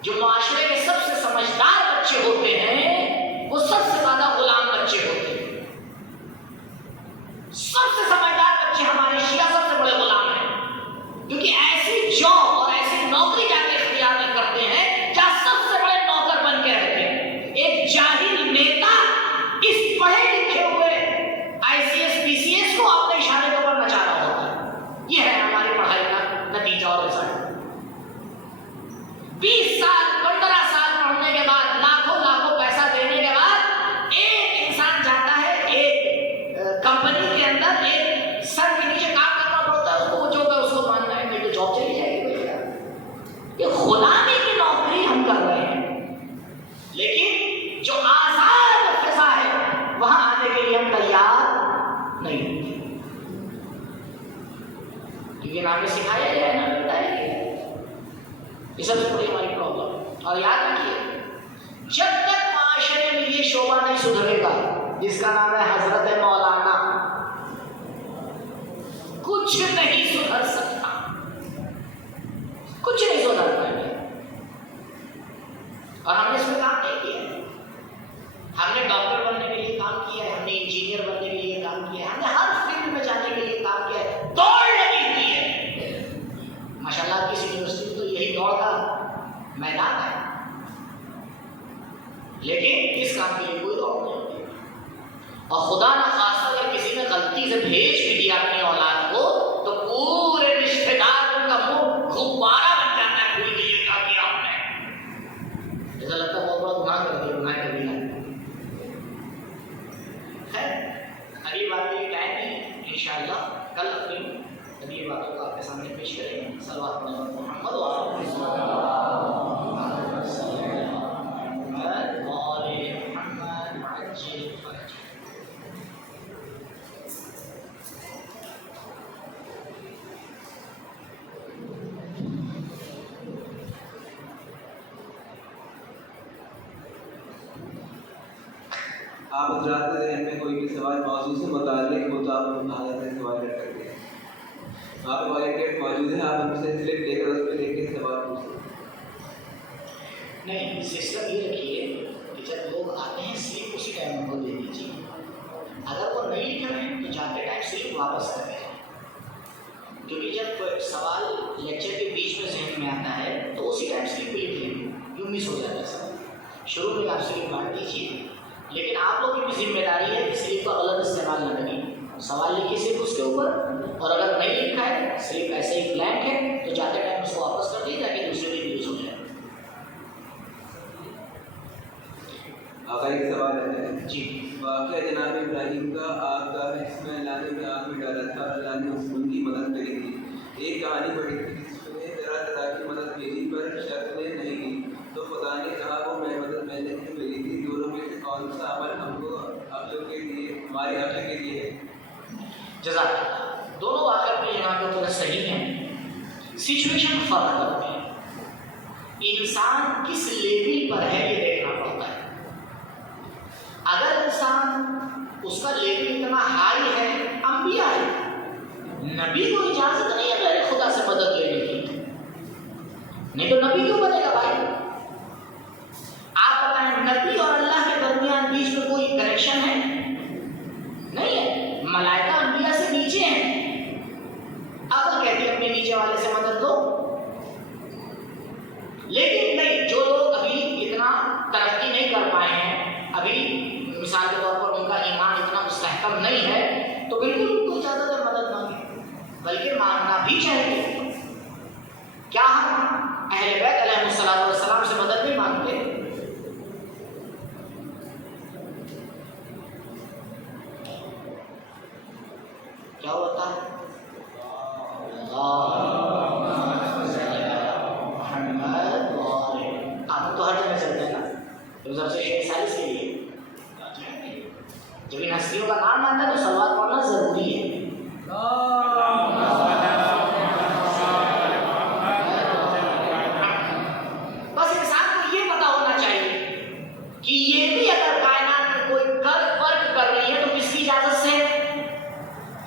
جو معاشرے کے سب سے سمجھدار بچے ہوتے ہیں وہ سب سے زیادہ غلام بچے ہوتے ہیں. سب سے سمجھدار بچے ہمارے شیعہ سب سے بڑے غلام ہیں، کیونکہ ایسی جاب اور ایسی نوکری جا کے اختیار کرتے ہیں جہاں سب سے بڑے نوکر بن کے رہتے ہیں. ایک جاہل نیتا اس پڑھے لکھے ہوئے ICS PCS کو اپنے اشارے کے اوپر نچا رہا ہوتا ہے. یہ ہے ہماری پڑھائی کا نتیجہ اور رزلٹ. 20 سال 15 سال پڑھنے کے بعد لاکھوں پیسہ دینے کے بعد ایک انسان جاتا ہے ایک کمپنی کے اندر ایک سر کے نیچے کام کرنا پڑتا ہے. اس کو جو کہ اس کو ماننا ہے میری جاب چلی جائے گی. یہ غلامی کی نوکری ہم کر رہے ہیں، لیکن جو آزاد فضا ہے وہاں آنے کے لیے ہم تیار نہیں، کیونکہ نہ ہمیں سکھایا گیا ہے نہ بتایا گیا ہے. یہ سب سے بڑی ہماری پرابلم. اور یاد رکھیے، جب تک معاشرے میں یہ شعبہ نہیں سدھرے گا جس کا نام ہے حضرت مولانا، کچھ نہیں سدھر سکتا، کچھ نہیں سدھر پائے گا. اور ہم نے اس میں کام نہیں کیا. ہم نے ڈاکٹر بننے کے لیے کام کیا ہے، ہم نے انجینئر بننے کے لیے کام کیا ہے، ہم نے ہر فیلڈ میں جانے کے لیے کام کیا ہے. دوڑ لگی ہوئی ہے. ماشاءاللہ کسی یونیورسٹی میں تو یہی دوڑ کا میدان ہے، لیکن اس کام کے لیے کوئی دوڑ نہیں ہوتی. اور خدا نہ خاصہ اگر کسی نے غلطی سے بھیج بھی دیا اپنی اولاد کو تو پورے رشتے دار ان کا منہ غبارہ بن جاتا ہے. بھول گئی کیا کیا آپ نے، ایسا لگتا ہے بہت بڑا گناہ کر دیا، گناہ کبھی نہ. خیر ابھی بات کے لیے ٹائم نہیں ہے، انشاءاللہ کل اپنی ابھی باتوں کو آپ کے سامنے پیش کریں گے. صلوات محمد آپ حضرات کے ذہن میں کوئی بھی سوال موضوع سے متعلق ہو تو آپ حضرت سے سوال کر سکتے ہیں. وہاں پہ والنٹیئر موجود ہے، آپ ان سے سلپ لے کر اس پہ لے کے سوال پوچھ سکتے ہیں. نہیں. سسٹم یہ رکھیے کہ جب لوگ آتے ہیں سلپ اسی ٹائم ان کو دے دیجیے. اگر وہ نہیں لکھ رہے ہیں تو جاتے ٹائم سلپ واپس کر دیں، کیونکہ جب سوال لیکچر کے بیچ میں ذہن میں آتا ہے تو اسی ٹائم سلپ لکھ لیں، یوں مس ہو جاتا ہے سوال. شروع میں آپ سلپ بانٹ دیجیے، لیکن آپ لوگوں کی بھی ذمہ داری ہے کہ سلپ کا غلط استعمال نہ کریں. سوال لکھیے صرف اس کے اوپر، اور اگر نہیں لکھا ہے سلپ ایسے ہی بلینک ہے تو جاتے ٹائم اس کو واپس کر دیجیے تاکہ دوسرے دن یوز ہو جائے. آقا ایک سوال ہے جی. واقعہ جناب ابراہیم کا آگ کا ہے جس میں اللہ نے بھی آگ میں ڈالا تھا اور اللہ نے ان کی مدد کری تھی. ایک کہانی پڑھی تھی جس میں طرح کی مدد ملی پر شخص نے نہیں کی تو خدا نے کہا وہ میں مدد میں نے ملی تھی. دونوں میں سے کون سا عمل ہم کو عقل کے لیے ہماری عقل کے لیے ہے؟ جزاک اللہ. دونوں واقعہ اپنی جگہ کے اوپر صحیح ہیں. سچویشن فرق کرتے ہیں. انسان کس لیول پر ہے یہ دیکھنا پڑتا ہے. اگر انسان اس کا لیول اتنا ہائی ہے، انبیاء ہے، نبی کو اجازت نہیں ہے غیر خدا سے مدد لینے کی، نہیں تو نبی کیوں بنے گا بھائی؟ آپ بتائیں نبی اور اللہ کے درمیان بیچ میں کوئی کنیکشن ہے؟ نہیں ہے. ملائکہ انبیاء سے نیچے ہیں. عقل کہتی ہے اپنے نیچے والے سے مدد لو، لیکن نہیں. جو لوگ ابھی اتنا ترقی نہیں کر پائے ہیں، ابھی مثال کے طور پر ان کا ایمان اتنا مستحکم نہیں ہے، تو بالکل ان کو اجازت ہے مدد مانگے، بلکہ مانگنا بھی چاہیے. کیا ہم اہل بیت علیہ السلام سے مدد نہیں مانگتے؟ کیا ہوتا ہے؟ آپ تو ہر جگہ چلتے ہیں نا، تو سب سے شیخ سالس کے لیے جب ان ہستیوں کا نام آتا ہے تو صلوات پڑھنا ضروری ہے. بس انسان کو یہ پتا ہونا چاہیے کہ یہ بھی اگر کائنات میں کوئی فرق کر رہی ہے تو کس کی اجازت سے؟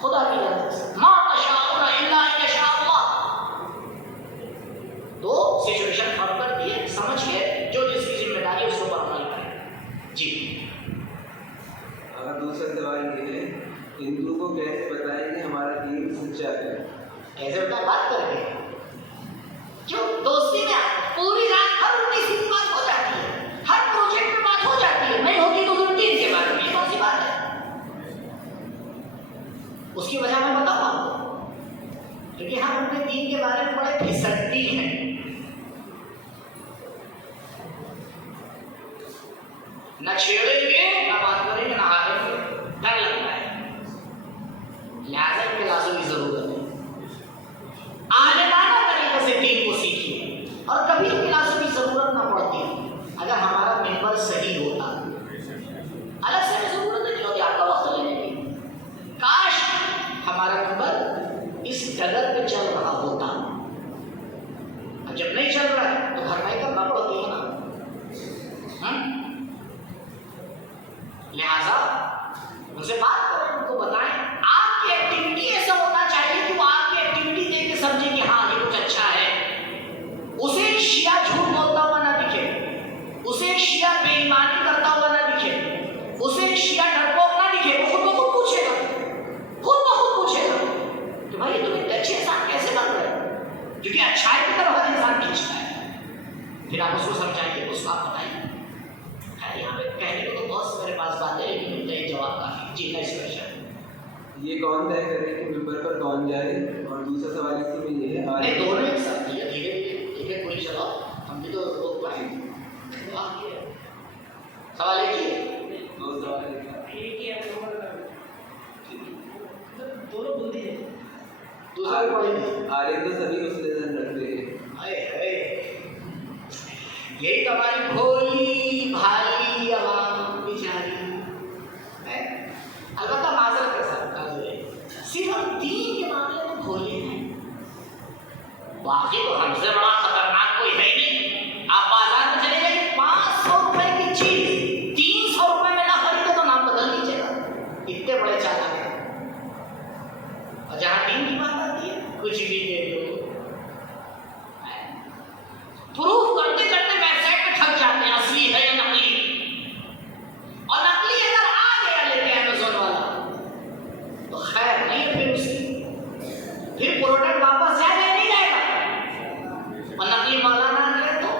خدا کی اجازت سے. ما تشاءون الا ان یشاء اللہ. تو سچویشن فرق کرتی ہے، سمجھ کے جو جس کی ذمہ داری ہے اس کو پر عمل کریں. ہندو کو کیسے بتائیں کہ ہمارا دین سچا ہے؟ ایسے بتا بات کر کے کیوں دوستی میں پوری رات ہر الٹی سیدھی بات ہو جاتی ہے، ہر پروجیکٹ میں بات ہو جاتی ہے، نہیں ہوتی تو دین کے بارے میں کون سی بات ہے؟ اس کی وجہ میں بتاؤں آپ کو، کیونکہ ہم اپنے دین کے بارے میں بڑے پھسلتی ہیں، نہ چھیڑیں گے نہ بات کریں گے نہ ہاریں گے، ڈر لگتا ہے، لہٰذا کلاسوں کی ضرورت ہے، عالمانہ طریقے سے دین کو سیکھیے، اور کبھی کلاسوں کی ضرورت نہ پڑتی اگر ہمارا ممبر صحیح ہوتا، الگ سے ضرورت نہیں ہوتی آپ کا وقت لینے کی، کاش ہمارا ممبر اس ڈگر پہ چل رہا ہوتا، اور جب نہیں چل رہا ہے تو بھرپائی کرنا پڑتی ہے نا، لہذا ان سے بات کریں، ان کو بتائیں آپ کی ایکٹیویٹی ایسا ہونا چاہیے کہ وہ آپ کی ایکٹیویٹی دیکھ کے سمجھے کہ ہاں یہ کچھ اچھا ہے، اسے شیعہ جھوٹ بولتا ہوا نہ دکھے، اسے شیعہ بے ایمانی کرتا ہوا نہ دکھے، اسے شیعہ ڈرپوک نہ دکھے، وہ خود بخود پوچھے گا، خود بخود پوچھے گا کہ بھائی تم اتنے اچھے انسان کیسے بن رہے، کیونکہ اچھائی کی طرف ہر انسان کھینچتا ہے، پھر آپ اس کو سمجھائیے، اس کو آپ بتائیے، یہاں پہ کہنے کو تو بہت سے میرے پاس باتیں لیکن ملتا ہے جواب کافی، جی نیکسٹ کویشچن۔ یہ کون طے کرے کہ ممبر پر کون جائے؟ اور دوسرا سوال اسی میں یہ ہے، نہیں دونوں ایک ساتھ دھیرے دھیرے کوئی چلو ہم بھی تو روک پائیں گے، سوال ایک ہی ہے، دو سوال دونوں بندی ہے، دوسرا پڑھیں گے، عالم تو سبھی اس نظر رکھتے ہیں، یہی تو ہماری بھولی بھالی عوام بیچاری ہے، البتہ معذرت کے ساتھ صرف ہم دین کے معاملے میں بھولے ہیں، باقی تو ہم سے بڑا خطرناک کوئی ہے نہیں، آپ بازار میں چلے جائیں 500 روپے کی چیز 300 روپے میں نہ خریدے تو نام بدل دیجیے گا، اتنے بڑے چالاک ہیں، اور جہاں دین کی بات آتی ہے کچھ بھی دے دو، پروف کرتے کرتے ویب سائٹ پہ تھک جاتے ہیں اصلی ہے یا نقلی، اور نقلی اگر آ گیا لے کے امیزون والا تو خیر نہیں ہے، پھر اس کی پھر پروڈکٹ واپس جائے گا نہیں جائے گا، اور نقلی مولانا آ گیا تو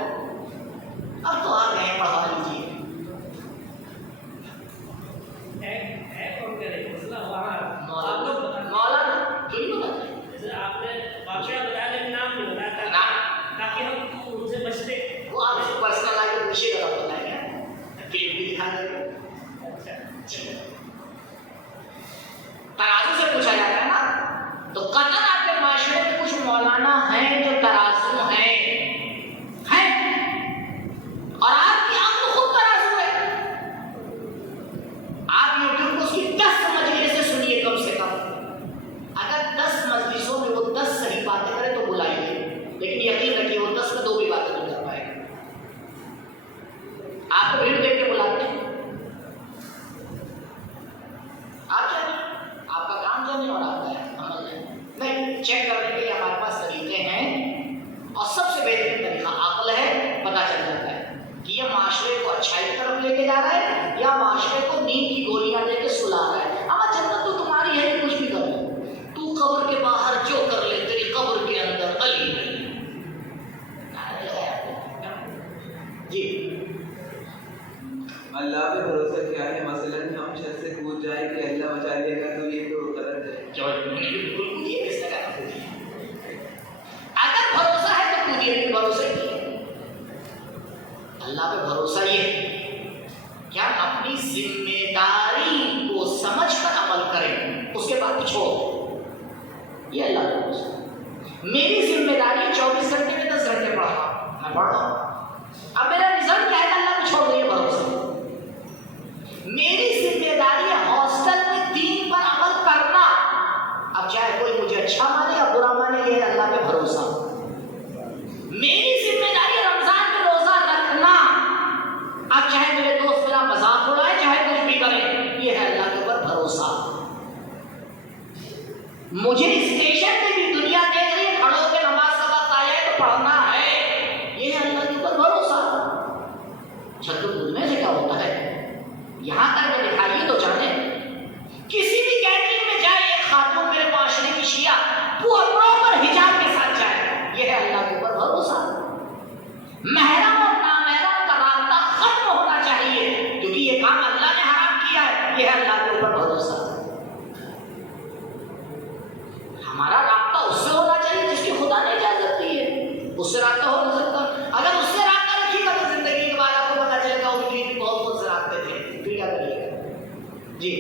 اب تو آ گئے، پڑھا لیجیے، مولانا کیوں نہیں بتاتے، آپ نے واقعہ بتایا لیکن نام نہیں بتایا تاکہ ہم ان سے بچتے، وہ آپ سے پرسنل آ کے پوچھیے گا، آپ بتائیں گے، کلپ بھی دکھا دیں گے، ترازو سے پوچھا جاتا ہے نا، تو قطر آپ کے معاشرے میں کچھ مولانا ہیں جو ترازو ہیں، اور آپ کی عقل خود ترازو ہے، آپ یوٹیوب کو اس کی 10 مجلسیں سنیے کم سے کم، اگر 10 مجلسوں میں وہ 10 صحیح باتیں کرے تو بلائیے، لیکن یقین رکھیے وہ 10 میں 2 بھی باتیں نہیں کر پائے گا، آپ کو بھیڑ دیکھ کے بلاتے ہیں، آپ جانے آپ کا کام جانے اور آپ کا عمل نہیں، چیک کرنے کے لیے ہمارے پاس طریقے ہیں، اور سب سے بہترین طریقہ عقل ہے، پتہ چل جاتا ہے کہ یہ معاشرے کو اچھائی کی طرف لے کے جا رہا ہے یا معاشرے کو نیند کی گولیاں دے کے سلا رہا ہے، اما جنت تو تمہاری ہے کہ کچھ بھی کر لے، تو قبر کے باہر جو کر لے تیری قبر کے اندر علی نہیں، جی اللہ پہ بھروسہ کیا ہے؟ مثلاً ہم چھت سے کود جائیں کہ اللہ بچا لے گا تو یہ تو غلط ہے، بالکل کودیے، کس طرح کا کودیے، اگر بھروسہ ہے تو کودیے، لیکن بھروسہ کیے اللہ پہ بھروسہ یہ ہے کہ ہم اپنی ذمہ داری کو سمجھ کر عمل کریں، اس کے بعد چھوڑ دیں، یہ اللہ کا بھروسہ، میری ذمہ داری 24 گھنٹے میں 10 گھنٹے پڑھا، میں پڑھ رہا ہوں، اب میرا رزلٹ کیا ہے اللہ کو چھوڑ دیں، یہ بھروسہ، میری ذمہ داری ہے ہاسٹل میں دین پر عمل کرنا، اب چاہے کوئی مجھے اچھا مانے یا برا مانے، یہ اللہ پہ بھروسہ، میری ذمہ داری ہے رمضان میں روزہ رکھنا، اب چاہے میرے دوست میرا مذاق اڑائے چاہے کچھ بھی کرے، یہ ہے اللہ کے اوپر بھروسہ، مجھے اسٹیشن پہ بھی دنیا دیکھ رہی ہے، کھڑے ہو کے نماز کا وقت آیا ہے تو پڑھنا ہے، یہ ہے اللہ کے اوپر بھروسہ، چھتر بولنے سے کیا ہوتا ہے، یہاں تک میں دکھائیے تو جانے، کسی بھی کینٹین پراپر حجاب کے ساتھ جائے، یہ ہے اللہ کے اوپر بھروسہ۔ محرم اور نامحرم کا رابطہ ختم ہونا چاہیے، کیونکہ یہ کام اللہ نے حرام کیا ہے، یہ ہے اللہ کے اوپر بھروسہ۔ ہمارا رابطہ اس سے ہونا چاہیے جس کی خدا نے اجازت دی ہے، اس سے رابطہ ہو نہیں سکتا۔ اگر اس سے رابطہ رکھیے گا تو زندگی کے بعد آپ کو پتا چلے گا ان کی بہت سے رابطے تھے، پھر کیا کریے گا؟ جی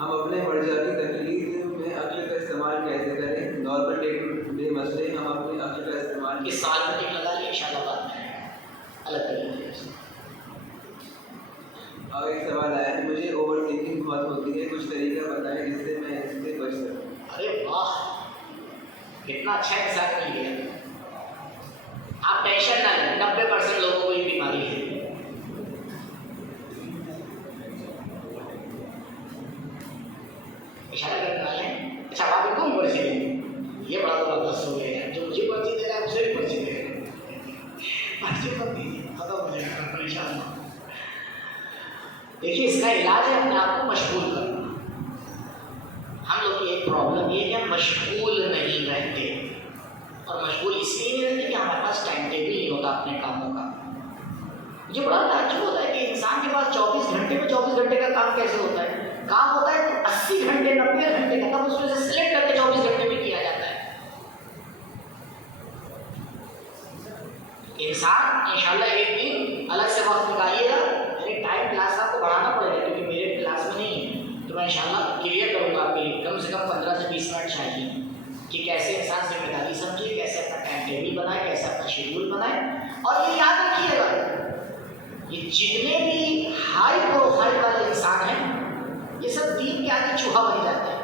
ہم اپنے مرجعی تقلید میں عقل کا استعمال کیسے کریں؟ نارمل ڈے ٹو ڈے مسئلے ہم اپنے عقل کا استعمال اس سال میں ٹک لگا لیے انشاءاللہ بعد میں الگ طریقے سے۔ اور ایک سوال آیا ہے، مجھے اوور تھنکنگ بہت ہوتی ہے، کچھ طریقہ بتائیں جس سے میں اس سے بچ سکوں۔ ارے واہ، کتنا اچھا مثال مل گیا۔ آپ ٹینشن نہ لیں، 90% لوگوں کو یہ بیماری ہے۔ اشارہ کرنے والے ہیں، اچھا آپ ان کو بھی پرچی دیں، یہ بڑا زبردست ہو گیا ہے، جو مجھے پرچی دے رہا ہے اسے بھی پرچی دے رہے ہیں، پرچی کر دیجیے، ختم ہو جائے گا پریشان نہ۔ دیکھیے اس کا علاج ہے اپنے آپ کو مشغول کرنا۔ ہم لوگ کی ایک پرابلم یہ ہے کہ ہم مشغول نہیں رہتے، اور مشغول اس لیے نہیں رہتے کہ ہمارے پاس ٹائم ٹیبل نہیں ہوتا اپنے کاموں کا۔ مجھے بڑا تعجب ہوتا ہے کہ انسان کے پاس 24 گھنٹے میں 24 گھنٹے کا کام کیسے ہوتا ہے؟ کام ہوتا ہے 80 گھنٹے 90 گھنٹے کا، تب اس میں سے سلیکٹ کر کے 24 گھنٹے میں کیا جاتا ہے۔ انسان انشاءاللہ ایک دن الگ سے وقت نکالیے گا، ایک ٹائم کلاس آپ کو بڑھانا پڑے گا، کیونکہ میرے کلاس میں نہیں ہے، تو میں انشاءاللہ کلیئر کروں گا آپ کے لیے، کم سے کم 15 سے 20 منٹ چاہیے کہ کیسے انسان ذمہ داری سمجھے، کیسے اپنا ٹائم ٹیبل بنائے، کیسے اپنا شیڈول بنائے۔ اور یہ یاد رکھیے گا، یہ جتنے بھی ہائی پروفائل والے انسان ہیں یہ سب دین کے آگے چوہا بن جاتے ہیں،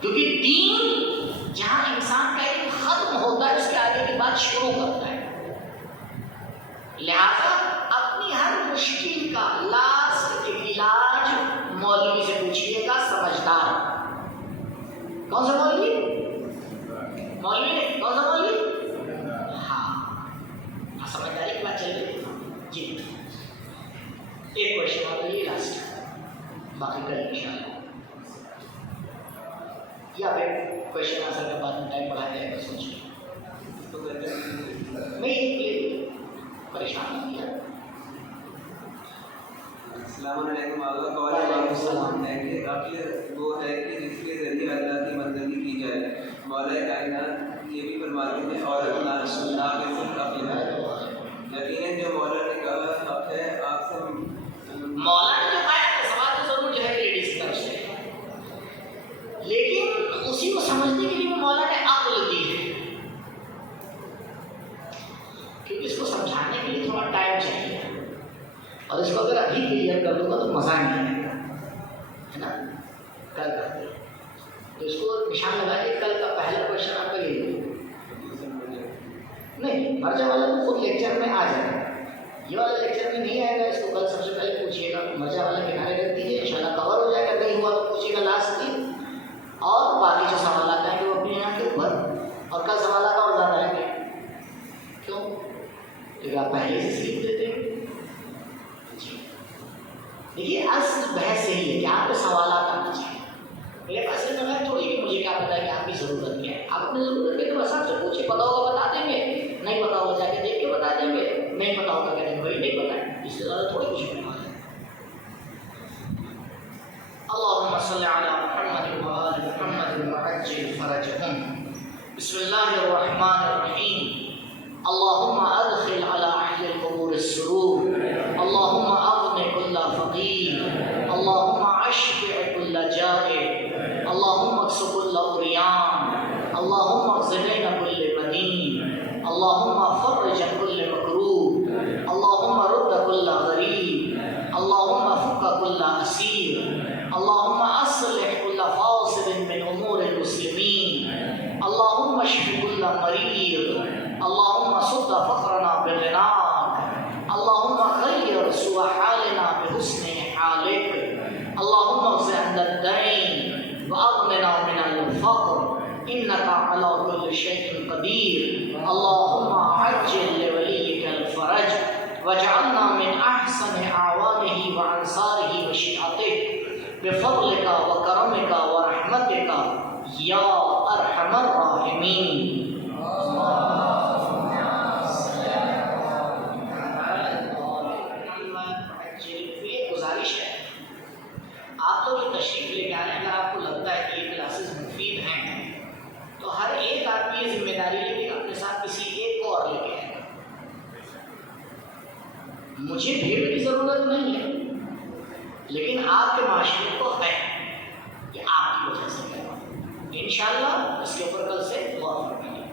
کیونکہ دین جہاں انسان کا علم ختم ہوتا ہے اس کے آگے کی بات شروع کرتا ہے۔ لہذا اپنی ہر مشکل کا لاسٹ علاج مولوی سے پوچھیے گا، سمجھدار۔ کون سا مولوی؟ مولوی کون سا مولوی؟ ہاں، سمجھداری کی بات چل رہی ہے جی۔ ایک کوشچن آپ کے لیے لاسٹ، باقی کل انشاءاللہ، یا پھر کوشچن آنسر کے بعد میں ٹائم بڑھایا جائے گا، سوچیں میں یہ پریشان نہیں کیا۔ السلام علیکم آقا، وعلیکم السلام ہے کہ عقل وہ ہے کہ جس کے ذریعے اللہ کی منزلی کی جائے۔ مولا کائنات یہ بھی فرماتے ہیں اور ناقص عقل ہے، یقیناً جو مولا نے کہا حق ہے۔ آپ سے مولا نے جو کہا ہے سوال تو ضرور جو ہے لیڈیز کی طرف سے، لیکن اسی کو سمجھنے کے لیے مولا نے عقل دی ہے، کیونکہ اس کو سمجھانے کے لیے تھوڑا ٹائم چاہیے، اور اس کو اگر ابھی کلیئر کر دوں گا تو مزہ نہیں آئے گا، ہے نا؟ کل کرتے تو اس کو نشان لگا کہ کل کا پہلا کوشچن آپ کا یہ نہیں، مرجع والا تو خود لیکچر میں آ جائے گا، یہ والا لیکچر میں نہیں آئے گا، اس کو کل سب سے پہلے پوچھیے گا، مرجع والا کنارے رکھ دیجیے، انشاءاللہ کور ہو جائے گا، نہیں ہوا تو پوچھیے گا لاسٹ دن، اور باقی جو سوالات آئیں گے وہ اپنے یہاں کے اوپر، اور کل سوالات اور زیادہ آئیں گے، کیوں؟ کیونکہ آپ پہلے سے سیکھ دیتے ہیں۔ دیکھیے اصل بحث یہی ہے کہ آپ کو سوالات آنا چاہیے، میرے پاس اتنا میں تھوڑی کہ مجھے کیا پتا ہے کہ آپ کی ضرورت کیا ہے، آپ اپنی ضرورت کے تو بس آپ سے پوچھے، پتا ہوگا بتا دیں گے، نہیں پتا ہوگا جا کے دیکھ کے بتا دیں گے، نہیں پتا ہوگا کہتے ہیں بھائی نہیں پتا ہے، اس سے زیادہ تھوڑی کچھ ہونے والا ہے۔ اللهم صل على محمد وآل محمد وعجل فرجهم۔ بسم الله الرحمن الرحيم۔ اللهم ادخل على اهل القبور السرور، اللهم اغن كل فقير، اللهم اشبع كل جائع، اللهم اكس كل عريان، اللهم اغزلنا كل مدين، اللهم فرج كل مكروب، اللهم رد كل غريب، اللهم فك كل اسير، اللهم اصلح كل فاسد من امور المسلمين، اللهم اشف كل مريض، اللهم صد فقرنا بغناك، اللهم غير سوء حالنا بحسن حالك، اللهم اغز عند الدين واغننا من الفقر، انك على كل شيء قدير، اللهم عجل لوليك الفرج واجعلنا من احسن اعوانه وانصاره وشيعته بفضلك وكرمك ورحمتك یا ارحم الراحمین. یہ گزارش ہے، آپ تو جو تشریف لے کے آ رہے ہیں، اگر آپ کو لگتا ہے کہ یہ کلاسز مفید ہیں تو ہر ایک آدمی یہ ذمہ داری لے کے اپنے ساتھ کسی ایک کو اور لے کے آئے. مجھے بھیڑ کی ضرورت نہیں ہے، لیکن آپ کے معاشرے کو ہے کہ آپ کی وجہ سے ہے. انشاءاللہ اس کے اوپر کل سے غور کریں گے.